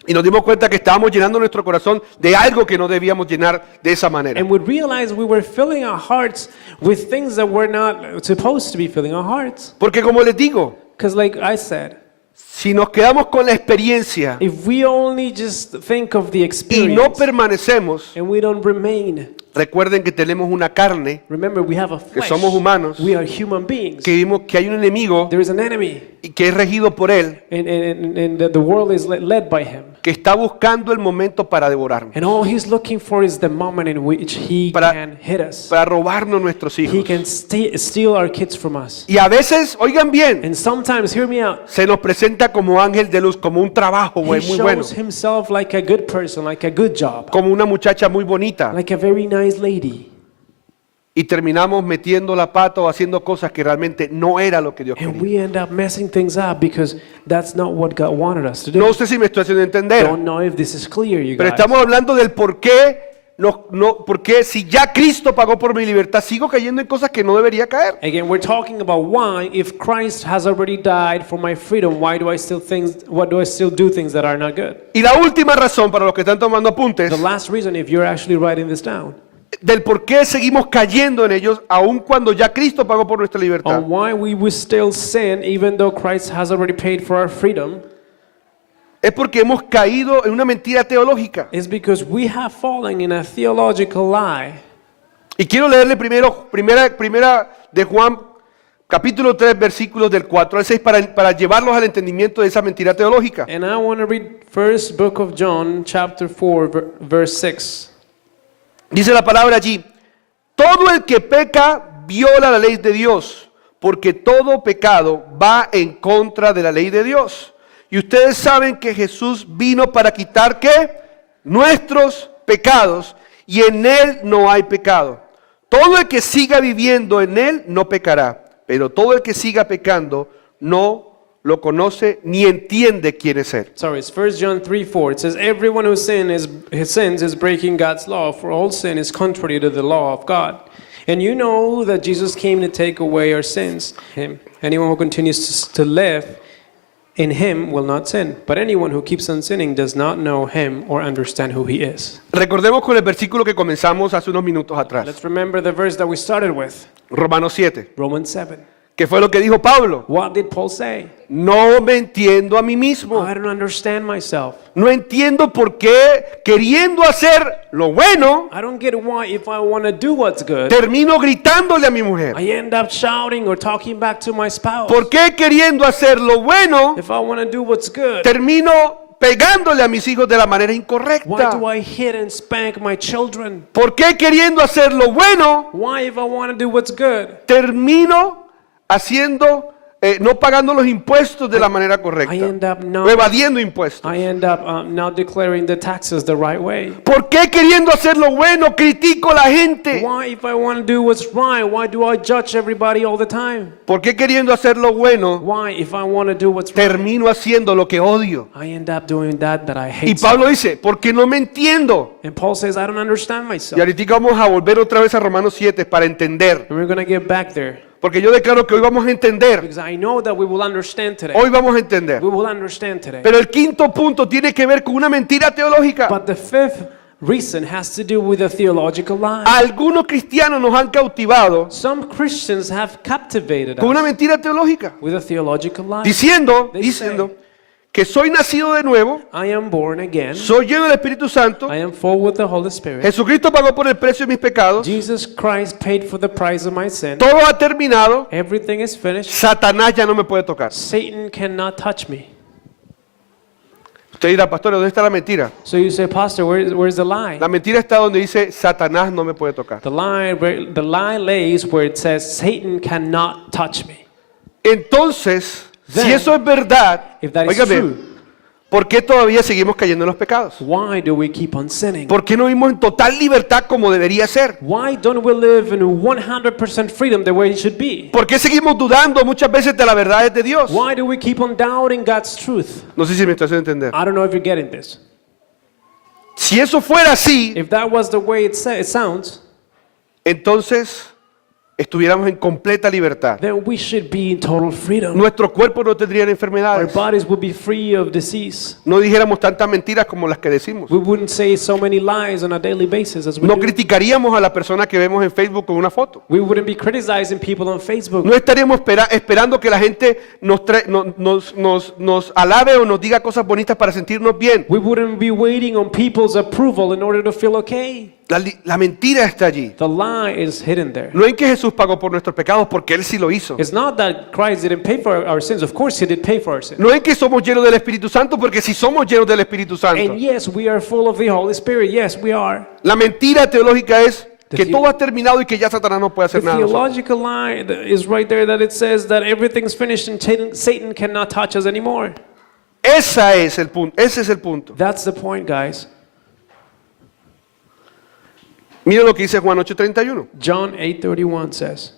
Y nos dimos cuenta que estábamos llenando nuestro corazón de algo que no debíamos llenar de esa manera. And would realize we were filling our hearts with things that we're not supposed to be filling our hearts. Porque como les digo, Because like I said, si nos quedamos con la experiencia if we only just think of the y no experience permanecemos, and we don't remain, recuerden que tenemos una carne, remember we have a que flesh. somos humanos, We are human beings. que vimos que hay un enemigo There is an enemy, y que es regido por él, and the world is led by him. que está buscando el momento para devorarnos, And all he's looking for is the moment in which he Para- can hit us. para robarnos nuestros He hijos. can steal our kids from us. Y a veces, oigan bien, And sometimes, hear me out, se nos presenta como ángel de luz, como un trabajo he muy bueno, shows himself like a good person, like a good job, como una muchacha muy bonita. like a very nice lady. Y terminamos metiendo la pata o haciendo cosas que realmente no era lo que Dios And quería. we end up messing things up because that's not what God wanted us to do. No sé si me estoy haciendo entender, Don't know if this is clear, you pero guys. estamos hablando del por qué, porque si ya Cristo pagó por mi libertad, sigo cayendo en cosas que no debería caer. Again, we're talking about why, if Christ has already died for my freedom, why do I still do things that are not good? Y la última razón para los que están tomando apuntes, The last reason, if you're actually writing this down, del por qué seguimos cayendo en ellos, aun cuando ya Cristo pagó por nuestra libertad, on why we will still sin even though Christ has already paid for our freedom, es porque hemos caído en una mentira teológica. is because we have fallen in a theological lie. Y quiero leerle primera de Juan, capítulo 3, versículos del 4 al 6, para llevarlos al entendimiento de esa mentira teológica. And I want to read first book of John, chapter 4, verse 6. Dice la palabra allí, todo el que peca viola la ley de Dios, porque todo pecado va en contra de la ley de Dios. Y ustedes saben que Jesús vino para quitar, ¿qué? Nuestros pecados, y en Él no hay pecado. Todo el que siga viviendo en Él no pecará, pero todo el que siga pecando no lo conoce ni entiende quién es Él. Sorry, it's 1 John 3:4. It says, everyone who sins is breaking God's law, for all sin is contrary to the law of God. And you know that Jesus came to take away our sins. Anyone who continues to live in him will not sin. But anyone who keeps on sinning does not know him or understand who he is. Recordemos con el versículo que comenzamos hace unos minutos atrás, Let's remember the verse that we started with, Romanos 7, Romans 7. que fue lo que dijo Pablo. What did Paul say? No me entiendo a mí mismo. I don't understand myself. No entiendo por qué, queriendo hacer lo bueno, I don't get why, if I want to do what's good, termino gritándole a mi mujer. I end up shouting or talking back to my spouse. ¿Por qué queriendo hacer lo bueno, If I want to do what's good, termino pegándole a mis hijos de la manera why incorrecta? do I hit and spank my children? ¿Por qué queriendo hacer lo bueno, Why, if I want to do what's good, termino haciendo, no pagando los impuestos de la manera correcta? I end up O not, evadiendo impuestos. I end up not declaring the taxes the right way? ¿Por qué queriendo hacer lo bueno critico a la gente? Why, if I want to do what's right, why do I judge everybody all the time? ¿Por qué queriendo hacer lo bueno Why, if I want to do what's right, termino haciendo lo que odio? I end up doing that I Y hate? Pablo dice, porque no me entiendo. And Paul says, I don't understand Y myself. ahorita vamos a volver otra vez a Romanos 7 para entender. And we're going to get back there Porque yo declaro que hoy vamos a entender. because I know that we will understand today. Hoy vamos a entender. We will understand today. Pero el quinto punto tiene que ver con una mentira teológica. But the fifth reason has to do with a theological lie. Algunos cristianos nos han cautivado Some Christians have captivated con una us mentira teológica. with a theological lie. Diciendo They que soy nacido de nuevo, I am born again. soy lleno del Espíritu Santo, I am full with the Holy Spirit. Jesucristo pagó por el precio de mis pecados, Jesus Christ paid for the price of my sin. todo ha terminado, Everything is finished. Satanás ya no me puede tocar. Satan cannot touch me. Usted dirá, pastor, ¿dónde está la mentira? So you say, Pastor, where's the lie? La mentira está donde dice, Satanás no me puede tocar. The lie lays where it says, Satan cannot touch me. Entonces, si Then, eso es verdad, If that is óigame, true, ¿por qué todavía seguimos cayendo en los pecados? why do we keep on sinning? ¿Por qué no vivimos en total libertad como debería ser? Why don't we live in 100% freedom the way it should be? ¿Por qué seguimos dudando muchas veces de la verdad de Dios? Why do we keep on doubting God's truth? No sé si me estás haciendo entender. I don't know if you're getting this. Si eso fuera así, If that was the way it sounds, entonces estuviéramos en completa libertad. then we should be in total freedom. Nuestro cuerpo no tendría Our enfermedades. bodies would be free of disease. No dijéramos tantas mentiras como las que decimos. We wouldn't say so many lies on a daily basis as we No do. criticaríamos a la persona que vemos en Facebook con una foto. We wouldn't be criticizing people on Facebook. No estaríamos esperando que la gente nos alabe o nos diga cosas bonitas para sentirnos bien. We wouldn't be waiting on people's approval in order to feel okay. La mentira está allí. The lie is hidden there. No en que Jesús pagó por nuestros pecados, porque Él sí lo hizo. It's not that Christ didn't pay for our sins. Of course, He did pay for our sins. No en que somos llenos del Espíritu Santo, porque si somos llenos del Espíritu Santo. And yes, we are full of the Holy Spirit. Yes, we are. La mentira teológica es que The todo ha terminado y que ya Satanás no puede The hacer nada. a nosotros. theological lie is right there that it says that everything's finished and Satan cannot touch us anymore. Ese es el punto. That's the point, guys. Mira lo que dice Juan 8:31. John 8:31 says,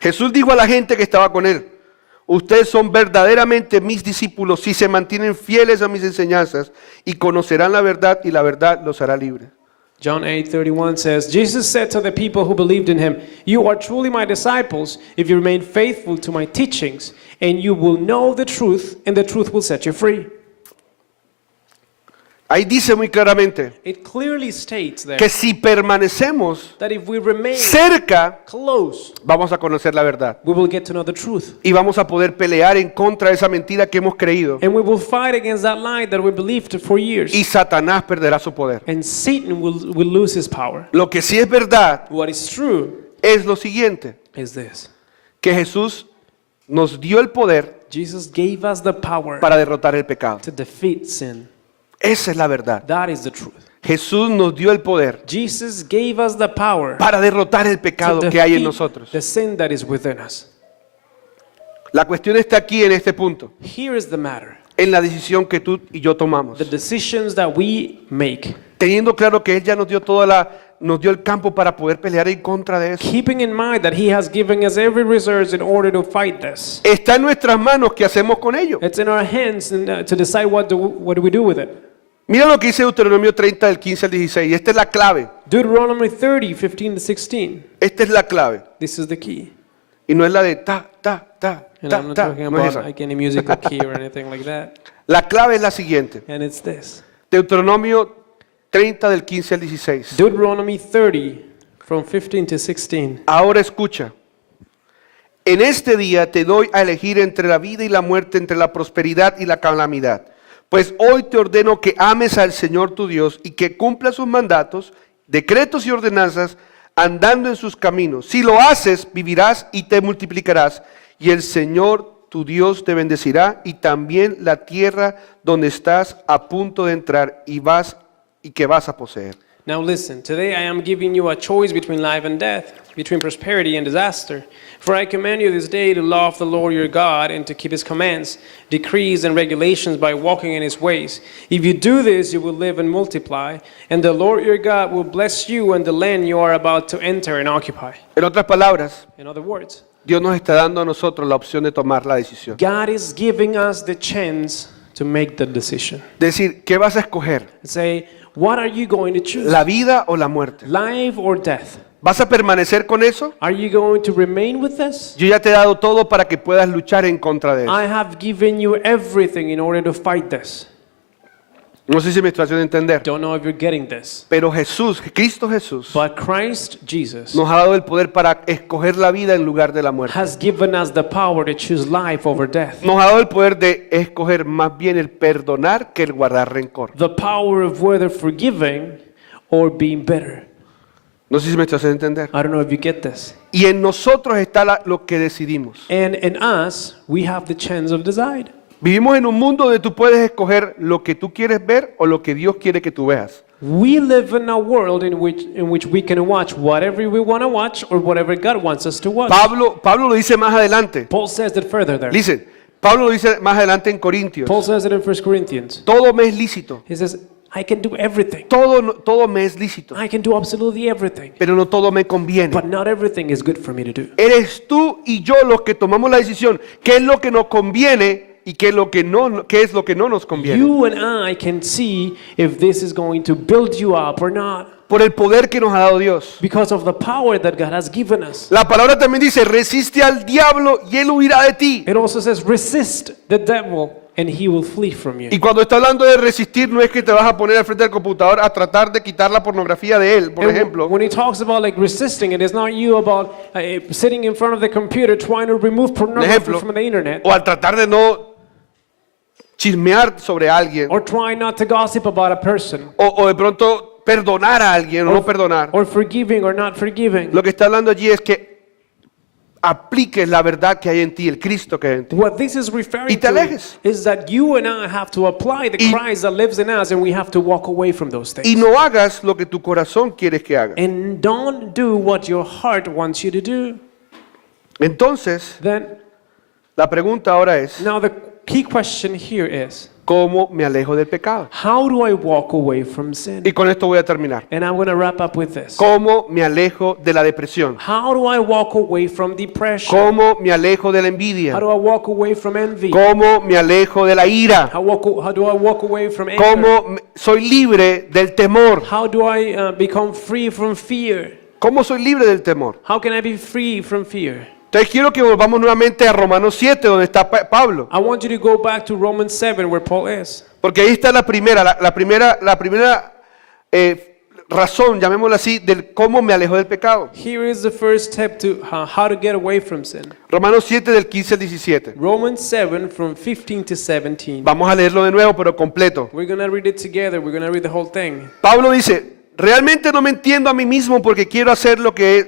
Jesús dijo a la gente que estaba con él: ustedes son verdaderamente mis discípulos si se mantienen fieles a mis enseñanzas y conocerán la verdad y la verdad los hará libres. John 8:31 says, Jesus said to the people who believed in him, you are truly my disciples if you remain faithful to my teachings, and you will know the truth, and the truth will set you free. Ahí dice muy claramente It clearly states there que si permanecemos that if we remain cerca, close, vamos a conocer la verdad we will get to know the truth. y vamos a poder pelear en contra de esa mentira que hemos creído, And we will fight against that lie that we believed for years. y Satanás perderá su poder. And Satan will lose his power. Lo que sí es verdad What is true es lo siguiente, is this. que Jesús nos dio el poder Jesus gave us the power para derrotar el pecado. to defeat sin. Esa es la verdad. That is the truth. Jesús nos dio el poder Jesus gave us the power para derrotar el pecado to que hay en defeat nosotros. the sin that is within us. La cuestión está aquí en este punto, Here is the matter. en la decisión que tú y yo tomamos. The decisions that we make. Teniendo claro que Él ya nos dio nos dio el campo para poder pelear en contra de eso. Keeping in mind that he has given us every resource in order to fight this. Está en nuestras manos qué hacemos con ello. It's in our hands to decide what do we do with it. Mira lo que dice Deuteronomio 30 del 15 al 16. Esta es la clave. Deuteronomy 30:15-16. Esta es la clave. This is the key. Y no es la de ta, ta, ta, And ta, I'm not ta. talking No es about esa. like any musical key or anything like that. La clave es la siguiente. And it's this. Deuteronomio 30 del 15 al 16. Deuteronomy 30:15-16. Ahora escucha. En este día te doy a elegir entre la vida y la muerte, entre la prosperidad y la calamidad. Pues hoy te ordeno que ames al Señor tu Dios y que cumplas sus mandatos, decretos y ordenanzas, andando en sus caminos. Si lo haces, vivirás y te multiplicarás, y el Señor tu Dios te bendecirá, y también la tierra donde estás a punto de entrar y que vas a poseer. Now listen, today I am giving you a choice between life and death, between prosperity and disaster. For I command you this day to love the Lord your God and to keep his commands, decrees, and regulations by walking in his ways. If you do this, you will live and multiply, and the Lord your God will bless you and the land you are about to enter and occupy. En otras palabras, In other words, Dios nos está dando a nosotros la opción de tomar la decisión. God is giving us the chance to make the decision. Decir, ¿qué vas a escoger? Say, what are you going to choose? ¿La vida o la muerte? Life or death? ¿Vas a permanecer con eso? Are you going to remain with this? Yo ya te he dado todo para que puedas luchar en contra de eso. I have given you everything in order to fight this. No sé si me estoy haciendo entender. Don't know if you're getting this. Pero Cristo Jesús, But Christ Jesus nos ha dado el poder para escoger la vida en lugar de la muerte. has given us the power to choose life over death. Nos ha dado el poder de escoger más bien el perdonar que el guardar rencor. The power of whether forgiving or being bitter. No sé si me estoy haciendo entender. I don't know if you get this. Y en nosotros está lo que decidimos. And in us, we have the chance of decide. Vivimos en un mundo donde tú puedes escoger lo que tú quieres ver o lo que Dios quiere que tú veas. We live in a world in which we can watch whatever we want to watch or whatever God wants us to watch. Pablo lo dice más adelante. Paul says it further there. Listen, Pablo lo dice más adelante en Corintios. Paul says it in 1 Corinthians. Todo me es lícito. He says, I can do everything. Todo me es lícito. I can do absolutely everything. Pero no todo me conviene. But not everything is good for me to do. Eres tú y yo los que tomamos la decisión. ¿Qué es lo que nos conviene y qué es lo que no nos conviene? You and I can see if this is going to build you up or not Por el poder que nos ha dado Dios. because of the power that God has given us. La palabra también dice, resiste al diablo y él huirá de ti. It also says, resist the devil and he will flee from you. Y cuando está hablando de resistir, no es que te vas a poner al frente del computador a tratar de quitar la pornografía de él, por And ejemplo. when he talks about like resisting it, it's not you about sitting in front of the computer trying to remove Por pornography ejemplo, from the internet o al tratar de no chismear sobre alguien, or trying not to gossip about a person o de pronto perdonar a alguien o no perdonar. or forgiving or not forgiving. Lo que está hablando allí es que apliques la verdad que hay en ti, el Cristo que hay en ti. What this is referring Y te to alejes. is that you and I have to apply the Y- Christ that lives in us and we have to walk away from those Y things. no hagas lo que tu corazón quieres que hagas. And don't do what your heart wants you to do. Entonces, Then, la pregunta ahora es, now the key question here is, ¿cómo me alejo del pecado? how do I walk away from sin? Y con esto voy a terminar. And I'm going to wrap up with this. ¿Cómo me alejo de la depresión? How do I walk away from depression? ¿Cómo me alejo de la envidia? How do I walk away from envy? ¿Cómo me alejo de la ira? How do I walk away from anger? ¿Cómo soy libre del temor? How do I become free from fear? ¿Cómo soy libre del temor? How can I be free from fear? Entonces quiero que volvamos nuevamente a Romanos 7, donde está Pablo. I want you to go back to Romans 7 where Paul is. Porque ahí está la primera razón, llamémosla así, del cómo me alejo del pecado. Here is the first step to how to get away from sin. Romanos 7 del 15 al 17. Romans 7 from 15 to 17. Vamos a leerlo de nuevo, pero completo. We're going to read it together. We're going to read the whole thing. Pablo dice, realmente no me entiendo a mí mismo porque quiero hacer lo que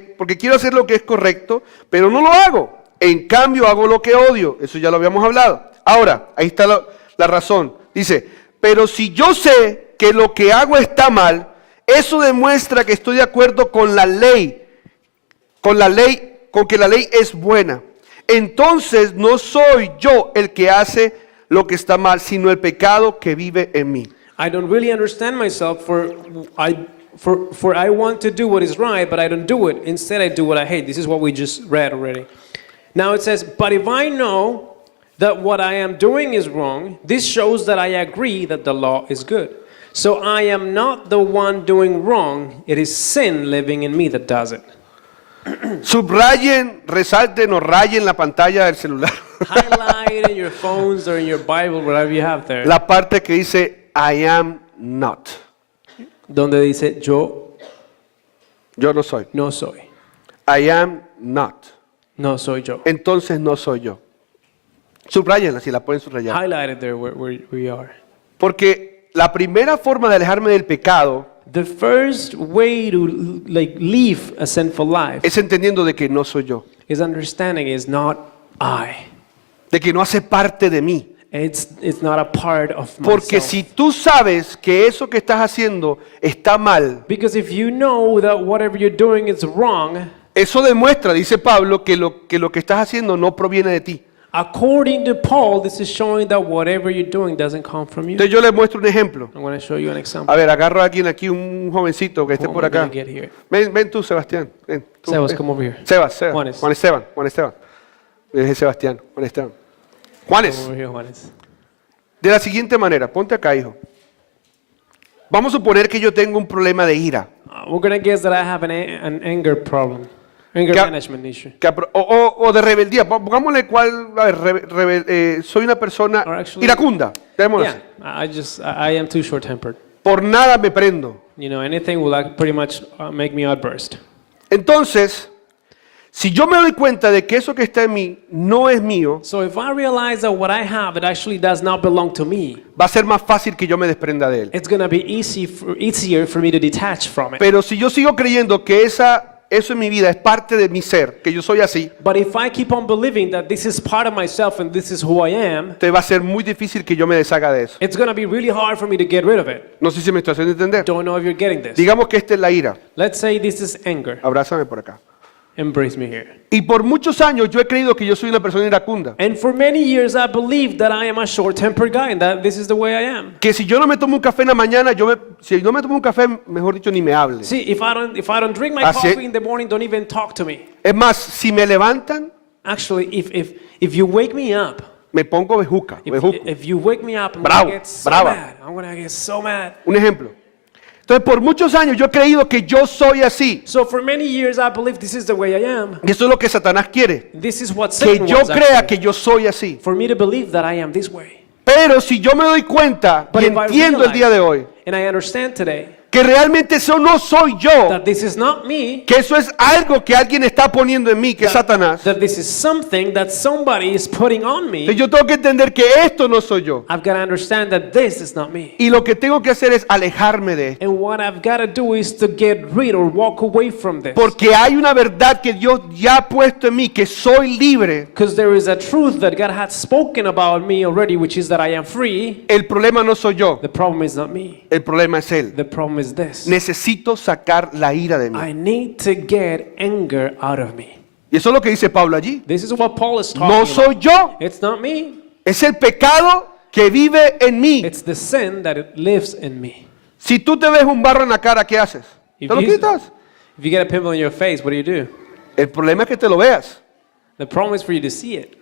es correcto, pero no lo hago. En cambio hago lo que odio. Eso ya lo habíamos hablado. Ahora, ahí está la razón. Dice, pero si yo sé que lo que hago está mal, eso demuestra que estoy de acuerdo con la ley, con que la ley es buena. Entonces no soy yo el que hace lo que está mal, sino el pecado que vive en mí. I don't really understand myself for I want to do what is right, but I don't do it. Instead, I do what I hate. This is what we just read already. Now it says, but if I know that what I am doing is wrong, this shows that I agree that the law is good. So I am not the one doing wrong. It is sin living in me that does it. Subrayen, resalten o rayen la pantalla del celular. Highlight in your phones or in your Bible, whatever you have there. La parte que dice, I am not. Donde dice, yo Yo no soy. no soy. I am not. No soy yo. Entonces no soy yo. Subrayenla si la pueden subrayar. Highlight it there where we are. Porque la primera forma de alejarme del pecado The first way to live a sinful life es entendiendo de que no soy yo. is understanding is not I. De que no hace parte de mí. It's not a part of Porque myself. si tú sabes que eso que estás haciendo está mal, Because if you know that whatever you're doing is wrong, eso demuestra, dice Pablo, que lo que estás haciendo no proviene de ti. according to Paul, this is showing that whatever you're doing doesn't come from you. Entonces yo les muestro un ejemplo. I'm going to show you an example. A ver, agarro a alguien aquí, un jovencito que esté Who por am I acá. gonna get here? Ven tú, Sebastián. Ven, tú, Sebas, ven. come over here. Sebas. Juanes. Juan Esteban. Es Sebastián, Juan Esteban. Juanes, Come over here, Juanes. de la siguiente manera, ponte acá, hijo. Vamos a suponer que yo tengo un problema de ira. We're going to guess that I have an anger problem, anger Que- management issue. O de rebeldía. Pongámosle cuál, a ver, soy una persona Or actually- iracunda. Llamémoslo Yeah, así. I am too short-tempered. Por nada me prendo. You know, anything will pretty much make me outburst. Entonces, si yo me doy cuenta de que eso que está en mí no es mío, So if I realize that what I have, it actually does not belong to me, va a ser más fácil que yo me desprenda de él. it's going to be easier for me to detach from it. Pero si yo sigo creyendo que esa eso en mi vida, es parte de mi ser, que yo soy así, But if I keep on believing that this is part of myself and this is who I am, te va a ser muy difícil que yo me deshaga de eso. it's going to be really hard for me to get rid of it. No sé si me estoy haciendo entender. Don't know if you're getting this. Digamos que esta es la ira. Let's say this is anger. Abrázame por acá. Embrace me here. Y por muchos años yo he creído que yo soy una persona iracunda. And for many years, I believed that I am a short-tempered guy and that this is the way I am. Que si yo no me tomo un café en la mañana, si no me tomo un café, mejor dicho, ni me hable. See, if I don't drink my Así- coffee in the morning, don't even talk to me. Es más, si me levantan, Actually, if you wake me up, me pongo bejuca, bejuco. if you wake me up, I'm Bravo, gonna get so brava. mad. I'm gonna get so mad. Un ejemplo. Entonces, por muchos años yo he creído que yo soy así. So for many years, I believe this is the way I am. Y eso es lo que Satanás quiere. This is what Que Satan yo wants, crea actually. que yo soy así. For me to believe that I am this way. Pero si yo me doy cuenta But y if I entiendo el día de hoy and I understand today que realmente eso no soy yo, that this is not me, que eso es algo que alguien está poniendo en mí, que es Satanás, that this is something that somebody is putting on entonces me, yo tengo que entender que esto no soy yo. I've got to understand that this is not me. Y lo que tengo que hacer es alejarme de esto. And what I've got to do is to get rid or walk away from this. Porque hay una verdad que Dios ya ha puesto en mí, que soy libre. Because there is a truth that God has spoken about me already, which is that I am free. El problema no soy yo, The problem is not me. el problema es Él. The problem is this. Necesito sacar la ira de mí. I need to get anger out of me. Y eso es lo que dice Pablo allí. This is what Paul is talking No about. soy yo, It's not me. es el pecado que vive en mí. It's the sin that it lives in me. Si tú te ves un barro en la cara, ¿qué haces? ¿Te If lo you- quitas? If you get a pimple in your face, what do? El problema es que te lo veas The problem is for you to see it.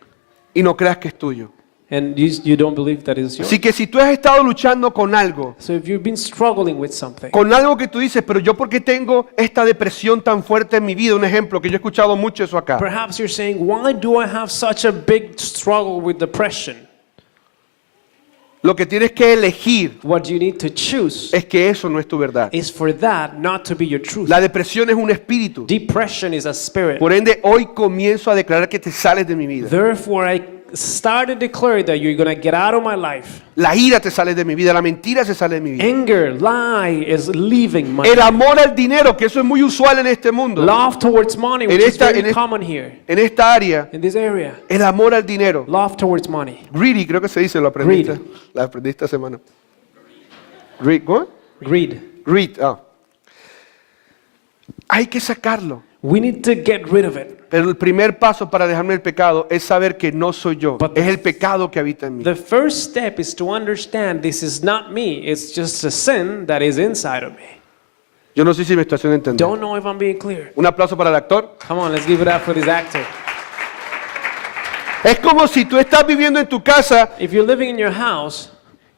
y no creas que es tuyo. And you don't believe that it's yours. Así que si tú has estado luchando con algo, So if you've been struggling with something, con algo que tú dices, pero yo porque tengo esta depresión tan fuerte en mi vida, un ejemplo que yo he escuchado mucho eso acá. perhaps you're saying, why do I have such a big struggle with depression? Lo que tienes que elegir What you need to choose es que eso no es tu verdad. is for that not to be your truth. La depresión es un espíritu. Depression is a spirit. Por ende, hoy comienzo a declarar que te sales de mi vida. Therefore, I start to declare that you're going to get out of my life. La ira te sale de mi vida, la mentira se sale de mi vida. Anger, lie is leaving my El life. amor al dinero, que eso es muy usual en este mundo. Love towards money, which En is esta- very en es- common here, En esta área, in this area. el amor al dinero. Love towards money. Greedy, creo que se dice, lo aprendiste. Greed. La aprendí esta semana. Greed, ¿cómo? Greed. Greed, ah. Hay que sacarlo. We need to get rid of it. Pero el primer paso para dejarme el pecado es saber que no soy yo. But Es el pecado que habita en mí. The first step is to understand this is not me. It's just a sin that is inside of me. Yo no sé si me estoy haciendo entender. Don't know if I'm being clear. Un aplauso para el actor. Come on, let's give it up for this actor. Es como si tú estás viviendo en tu casa If you're living in your house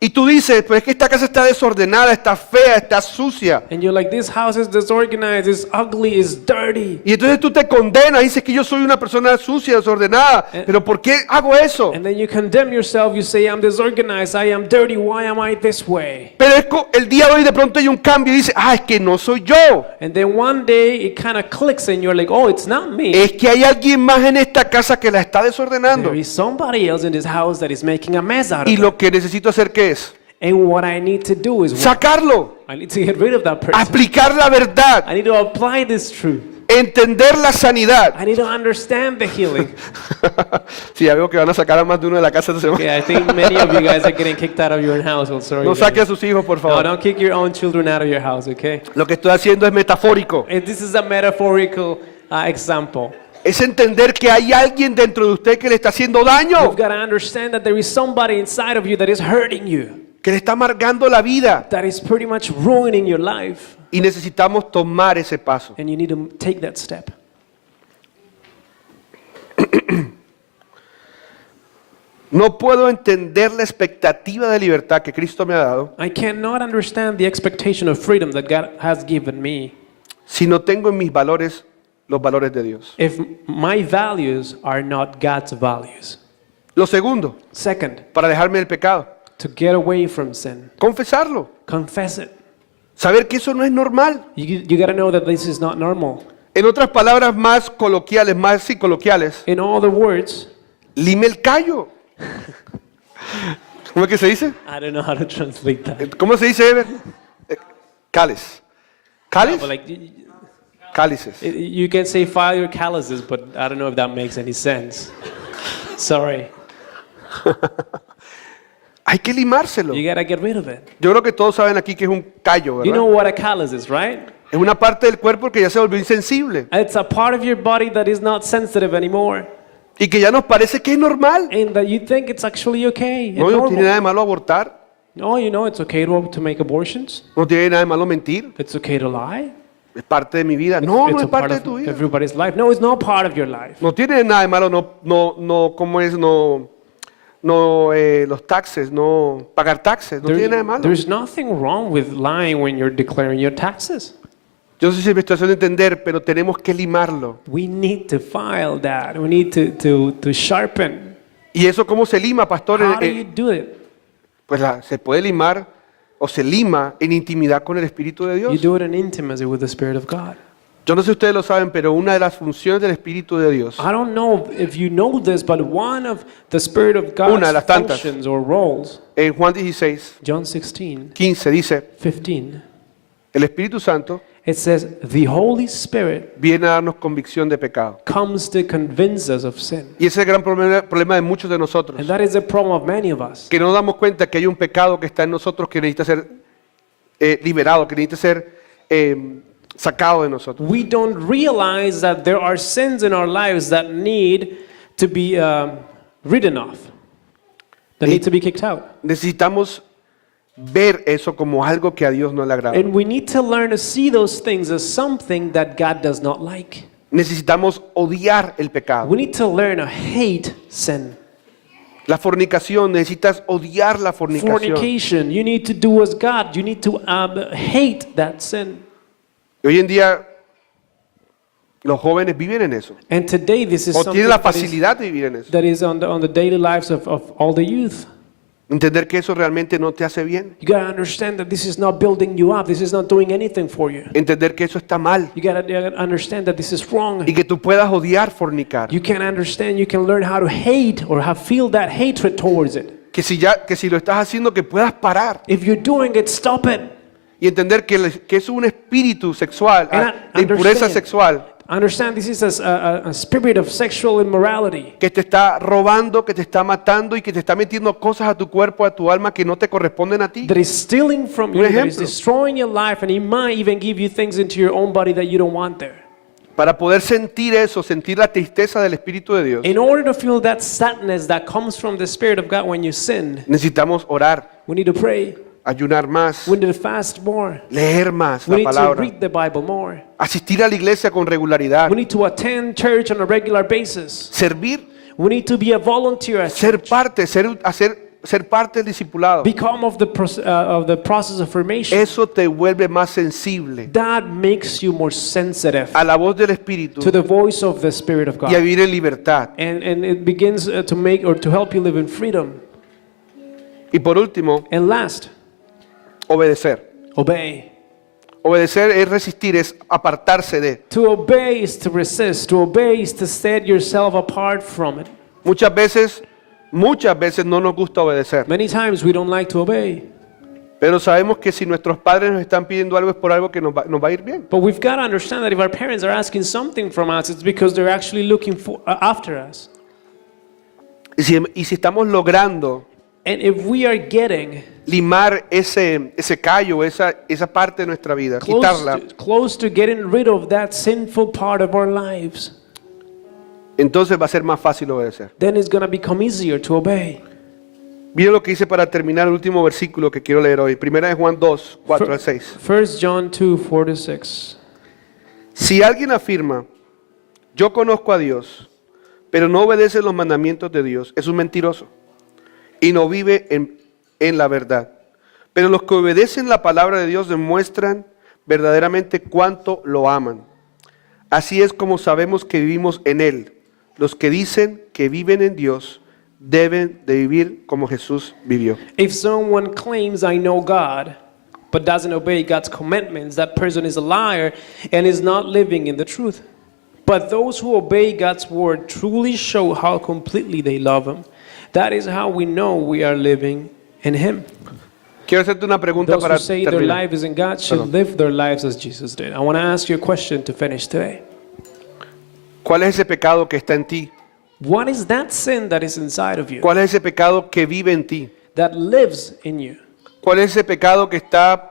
y tú dices, pues es que esta casa está desordenada, está fea, está sucia. and you're like, this house is disorganized, it's ugly, it's dirty. Y entonces tú te condenas, dices que yo soy una persona sucia, desordenada. Pero ¿por qué hago eso? And then you condemn yourself. You say, I'm disorganized, I am dirty, why am I this way? Pero el día de hoy de pronto hay un cambio y dices, es que no soy yo. And then one day it kind of clicks and you're like, oh, it's not me. Es que hay alguien más en esta casa que la está desordenando. There is somebody else in this house that is making a mess out of Y it. lo que necesito hacer, ¿qué es? And what I need to do is Sacarlo. I need to get rid of that person. Aplicar la verdad. I need to apply this truth. Entender la sanidad. I need to understand the healing. Sí, ya veo que van a sacar a más de uno de la casa esta semana. Okay, I think many of you guys are getting kicked out of your household. Sorry. No guys. saque a sus hijos, por No, favor. don't kick your own children out of your house, okay? Lo que estoy haciendo es metafórico. And this is a metaphorical example. Es entender que hay alguien dentro de usted que le está haciendo daño, You've got to understand that there is somebody inside of you that is hurting you, que le está amargando la vida. that is pretty much ruining your life, Y necesitamos tomar ese paso. and you need to take that step. No puedo entender la expectativa de libertad que Cristo me ha dado I cannot understand the expectation of freedom that God has given me si no tengo en mis valores los valores de Dios. if my values are not God's values. Lo segundo, Second, para dejarme del pecado, to get away from sin, confesarlo. confess it. Saber que eso no es normal. You got to know that this is not normal. En otras palabras más coloquiales, más sí coloquiales, In other words, lime el callo. ¿Cómo es que se dice? I don't know how to translate that. ¿Cómo se dice, Ever? Cales. ¿Cales? But like, Cálices. You can say file your calluses, but I don't know if that makes any sense. Sorry. Hay que limárselo. You gotta get rid of it. Yo creo que todos saben aquí que es un callo, You ¿verdad? know what a callus is, right? Es una parte del cuerpo que ya se volvió insensible It's a part of your body that is not sensitive anymore, y que ya nos parece que es normal. and that you think it's actually okay and No, no tiene nada normal. de malo abortar, Oh, you know, it's okay to make abortions. no tiene nada de malo mentir, It's okay to lie. es parte de mi vida. No, It's no a es part parte de of tu vida. everybody's life. No, it's not part of your life. No tiene nada de malo, ¿cómo es? Los taxes, no pagar taxes, no tiene nada de malo. There's nothing wrong with lying when you're declaring your taxes. Yo no sé si me estoy haciendo entender, pero tenemos que limarlo. We need to file that. We need to sharpen. ¿Y eso cómo se lima, pastor? How do you do it? Pues se puede limar o se lima en intimidad con el Espíritu de You Dios. do it in intimacy with the Spirit of God. Yo no sé si ustedes lo saben, pero una de las funciones del Espíritu de Dios I don't know if you know this, but one of the Spirit of God's Una de las tantas. functions or roles, en Juan 16, John 16, 15 dice, 15, el Espíritu Santo it says, the Holy Spirit viene a darnos convicción de pecado. comes to convince us of sin. Y ese es el gran problema de muchos de nosotros, And that is the problem of many of us. que no nos damos cuenta que hay un pecado que está en nosotros que necesita ser liberado, que necesita ser sacado de nosotros. We don't realize that there are sins in our lives that need to be ridden off, that need to be kicked out. Necesitamos ver eso como algo que a Dios no le agrada. And we need to learn to see those things as something that God does not like. Necesitamos odiar el pecado. We need to learn to hate sin. La fornicación, necesitas odiar la fornicación. Fornication, you need to do as God. You need to hate that sin. Y hoy en día los jóvenes viven en eso. And today this is O something tienen la that is, facilidad de vivir en eso. that is on the daily lives of all the youth. Entender que eso realmente no te hace bien. You got to understand that this is not building you up. This is not doing anything for you. Entender que eso está mal. You got to understand that this is wrong. Y que tú puedas odiar fornicar. You can understand, you can learn how to hate or feel that hatred towards it. Que si lo estás haciendo, que puedas parar. If you're doing it, stop it. Y entender que es un espíritu sexual, And de impureza understand. sexual, Understand this is a spirit of sexual immorality que te está robando, que te está matando y que te está metiendo cosas a tu cuerpo, a tu alma que no te corresponden a ti. that is stealing from you, Un that is ejemplo. destroying your life, and it might even give you things into your own body that you don't want there. Para poder sentir eso, sentir la tristeza del Espíritu de Dios, In order to feel that sadness that comes from the Spirit of God when you sin, necesitamos orar, we need to pray. ayunar más, We need to fast more. leer más We la need to palabra, read the Bible more. asistir a la iglesia con regularidad, We need to attend church on a regular basis. servir, We need to be a volunteer at ser church. parte, ser parte del discipulado. Become of the process of formation. Eso te vuelve más sensible That makes you more sensitive a la voz del Espíritu to the voice of the Spirit of y a God. vivir en libertad. And it begins to make or to help you live in freedom. Y por último, And last, obedecer. obey. Obedecer es resistir, es apartarse de. To obey is to resist. To obey is to set yourself apart from it. Muchas veces no nos gusta obedecer, Many times we don't like to obey. pero sabemos que si nuestros padres nos están pidiendo algo es por algo que nos va a ir bien. But we've got to understand that if our parents are asking something from us, it's because they're actually looking after us. Y si estamos logrando And if we are getting limar ese callo, esa parte de nuestra vida, quitarla, close to getting rid of that sinful part of our lives, entonces va a ser más fácil obedecer. then it's going to become easier to obey. Miren lo que dice para terminar el último versículo que quiero leer hoy. Primera de Juan 2, 4 al 6. 1 John 2, 4-6. Si alguien afirma, yo conozco a Dios, pero no obedece los mandamientos de Dios, es un mentiroso y no vive en la verdad. Pero los que obedecen la palabra de Dios demuestran verdaderamente cuánto lo aman. Así es como sabemos que vivimos en Él. Los que dicen que viven en Dios deben de vivir como Jesús vivió. If someone claims I know God, but doesn't obey God's commandments, that person is a liar and is not living in the truth. But those who obey God's word truly show how completely they love Him. That is how we know we are living in Him. Quiero hacerte una pregunta Those para who say their terminar. life is in God should Perdón. live their lives as Jesus did. I want to ask you a question to finish today. ¿Cuál es ese pecado que está en ti? What is that sin that is inside of you, ¿Cuál es ese pecado que vive en ti? that lives in you? ¿Cuál es ese pecado que está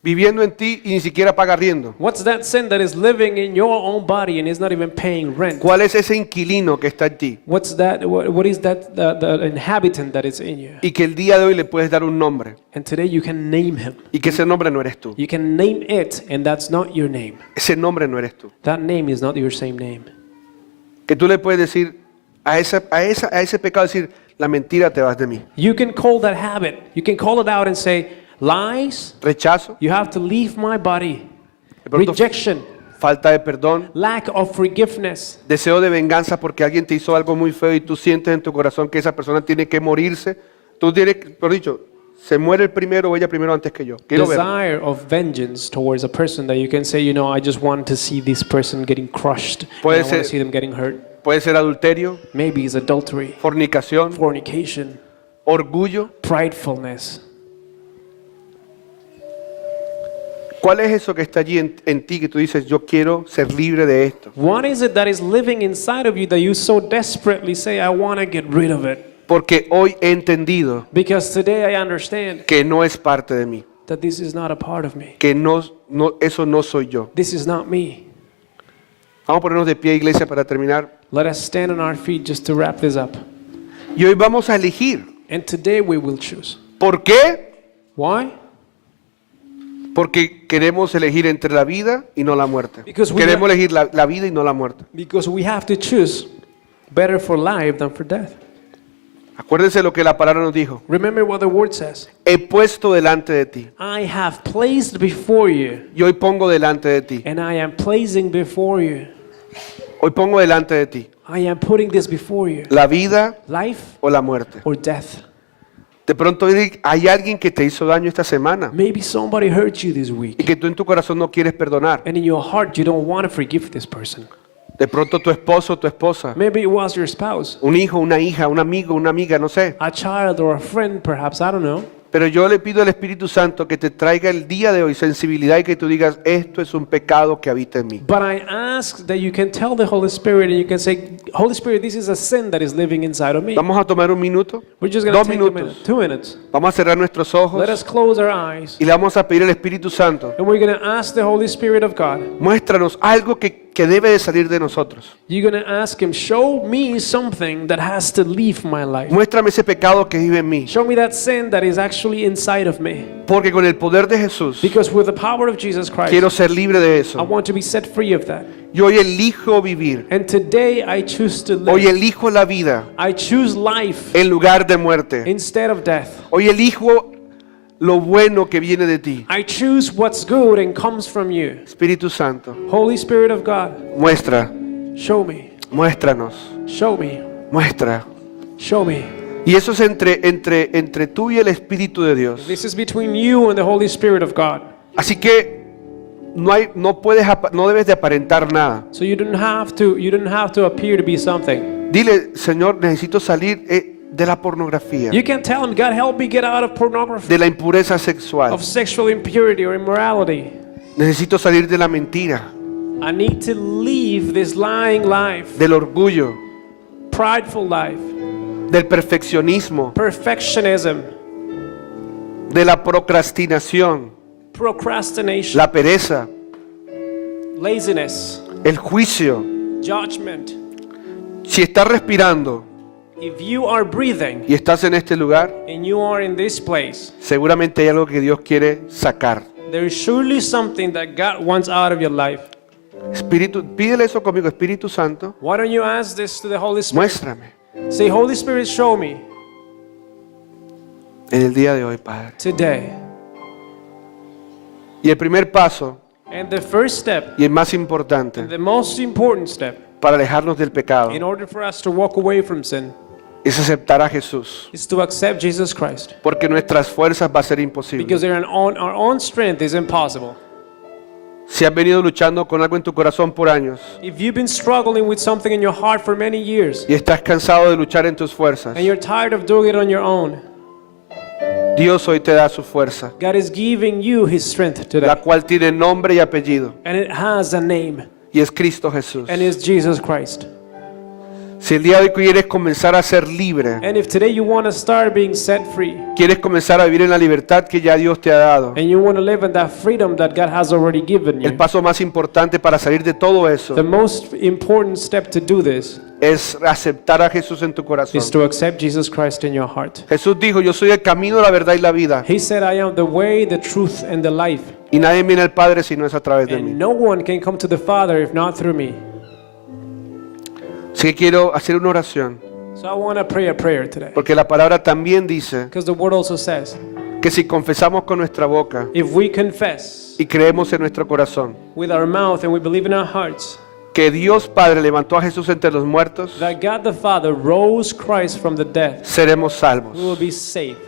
viviendo en ti y ni siquiera paga arriendo? What's that sin that is living in your own body and is not even paying rent? ¿Cuál es ese inquilino que está en ti? What's that? What is that? The inhabitant that is in you? Y que el día de hoy le puedes dar un nombre And today you can name him. y que ese nombre no eres tú. You can name it, and that's not your name. Ese nombre no eres tú. That name is not your same name. Que tú le puedes decir a ese pecado, decir, la mentira te vas de mí. You can call that habit. You can call it out and say, lies, Rechazo, you have to leave my body. de pronto, Rejection, falta de perdón, lack of forgiveness, deseo de venganza porque alguien te hizo algo muy feo y tú sientes en tu corazón que esa persona tiene que morirse. Tú tienes, por dicho, se muere el primero o ella primero antes que yo. Quiero ver. desire of vengeance towards a person that you can say, you know, I just want to see this person getting crushed. And I Puede want to ser- see them getting hurt. Puede ser adulterio, Maybe it's adultery, fornicación, fornication, orgullo. pridefulness. ¿Cuál es eso que está allí en ti que tú dices, yo quiero ser libre de esto? What is it that is living inside of you that you so desperately say, I want to get rid of it? Porque hoy he entendido Because today I understand que no es parte de mí, that this is not a part of me. que eso no soy yo. This is not me. Vamos a ponernos de pie, iglesia, para terminar. Let us stand on our feet just to wrap this up. Y hoy vamos a elegir. And today we will choose. ¿Por qué? Why? Porque queremos elegir entre la vida y no la muerte. Because we Queremos elegir la vida y no la muerte. Because we have to choose better for life than for death. Acuérdense lo que la palabra nos dijo. Remember what the word says. He puesto delante de ti. I have placed before you, Y hoy pongo delante de ti. and I am placing before you. Hoy pongo delante de ti. I am putting this before you. La vida Life o la muerte. or death. De pronto hay alguien que te hizo daño esta semana Maybe somebody hurt you this y week, que tú en tu corazón no quieres perdonar. and in your heart you don't want to forgive this person. De pronto tu esposo o tu esposa, Maybe it was your spouse, un hijo, una hija, un amigo, una amiga, no sé. a child, or a friend, perhaps, I don't know. Pero yo le pido al Espíritu Santo que te traiga el día de hoy sensibilidad y que tú digas, esto es un pecado que habita en mí. But I ask that you can tell the Holy Spirit and you can say, Holy Spirit, this is a sin that is living inside of me. Vamos a tomar un minuto, We're just going to 2 take a minutos. minute, 2 minutes. Vamos a cerrar nuestros ojos Let us close our eyes y le vamos a pedir al Espíritu Santo, and we're going to ask the Holy Spirit of God. muéstranos algo que debe de salir de nosotros. You're going to ask Him, show me something that has to leave my life. Muéstrame ese pecado que vive en mí. Show me that sin that is actually inside of me. Porque con el poder de Jesús Because with the power of Jesus Christ, quiero ser libre de I eso. want to be set free of that. Yo hoy elijo vivir. And today I choose to Hoy live. elijo la vida I choose life en lugar de muerte. instead of death. Hoy elijo lo bueno que viene de ti. I choose what's good and comes from you. Espíritu Santo, Holy Spirit of God, show me, muéstranos, show me, muestra. show me. Y eso es entre tú y el Espíritu de Dios. This is between you and the Holy Spirit of God. Así que no debes de aparentar nada. So you don't have to appear to be something. Dile, Señor, necesito salir de la pornografía, You can tell Him, God, help me get out of pornography, de la impureza sexual. of sexual impurity or immorality. Necesito salir de la mentira, I need to leave this lying life, del orgullo, prideful life, del perfeccionismo, perfectionism, de la procrastinación, procrastination, la pereza, laziness, el juicio. judgment. Si estás respirando If you are breathing y estás en este lugar, and you are in this place, seguramente hay algo que Dios quiere sacar. there is surely something that God wants out of your life. Pídele eso conmigo, Espíritu Santo, Why don't you ask this to the Holy Spirit? muéstrame Say, Holy Spirit, show me en el día de hoy, Padre. today. Y el primer paso, And the first step, y el más importante, the most important step, para alejarnos del pecado, in order for us to walk away from sin, es aceptar a Jesús. is to accept Jesus Christ. Porque nuestras fuerzas va a ser imposible. Because our own strength is impossible. Si has venido luchando con algo en tu corazón por años If you've been struggling with something in your heart for many years, y estás cansado de luchar en tus fuerzas, and you're tired of doing it on your own, Dios hoy te da su fuerza, God is giving you His strength today. la cual tiene nombre y apellido, And it has a name. y es Cristo Jesús. And it's Jesus Christ. Si el día de hoy quieres comenzar a ser libre, And if today you want to start being set free, quieres comenzar a vivir en la libertad que ya Dios te ha dado, and you want to live in that freedom that God has already given el you, paso más importante para salir de todo eso the most important step to do this es aceptar a Jesús en tu corazón. is to accept Jesus Christ in your heart. Jesús dijo, yo soy el camino, la verdad y la vida, He said, I am the way, the truth, and the life. y nadie viene al Padre si no es a través de mí. And no one can come to the Father if not through me. Así que quiero hacer una oración, So I want to pray a prayer today. porque la palabra también dice Because the word also says, que si confesamos con nuestra boca if we confess y creemos en nuestro corazón with our mouth and we believe in our hearts que Dios Padre levantó a Jesús entre los muertos, that God the Father rose Christ from the dead, seremos we salvos. will be saved.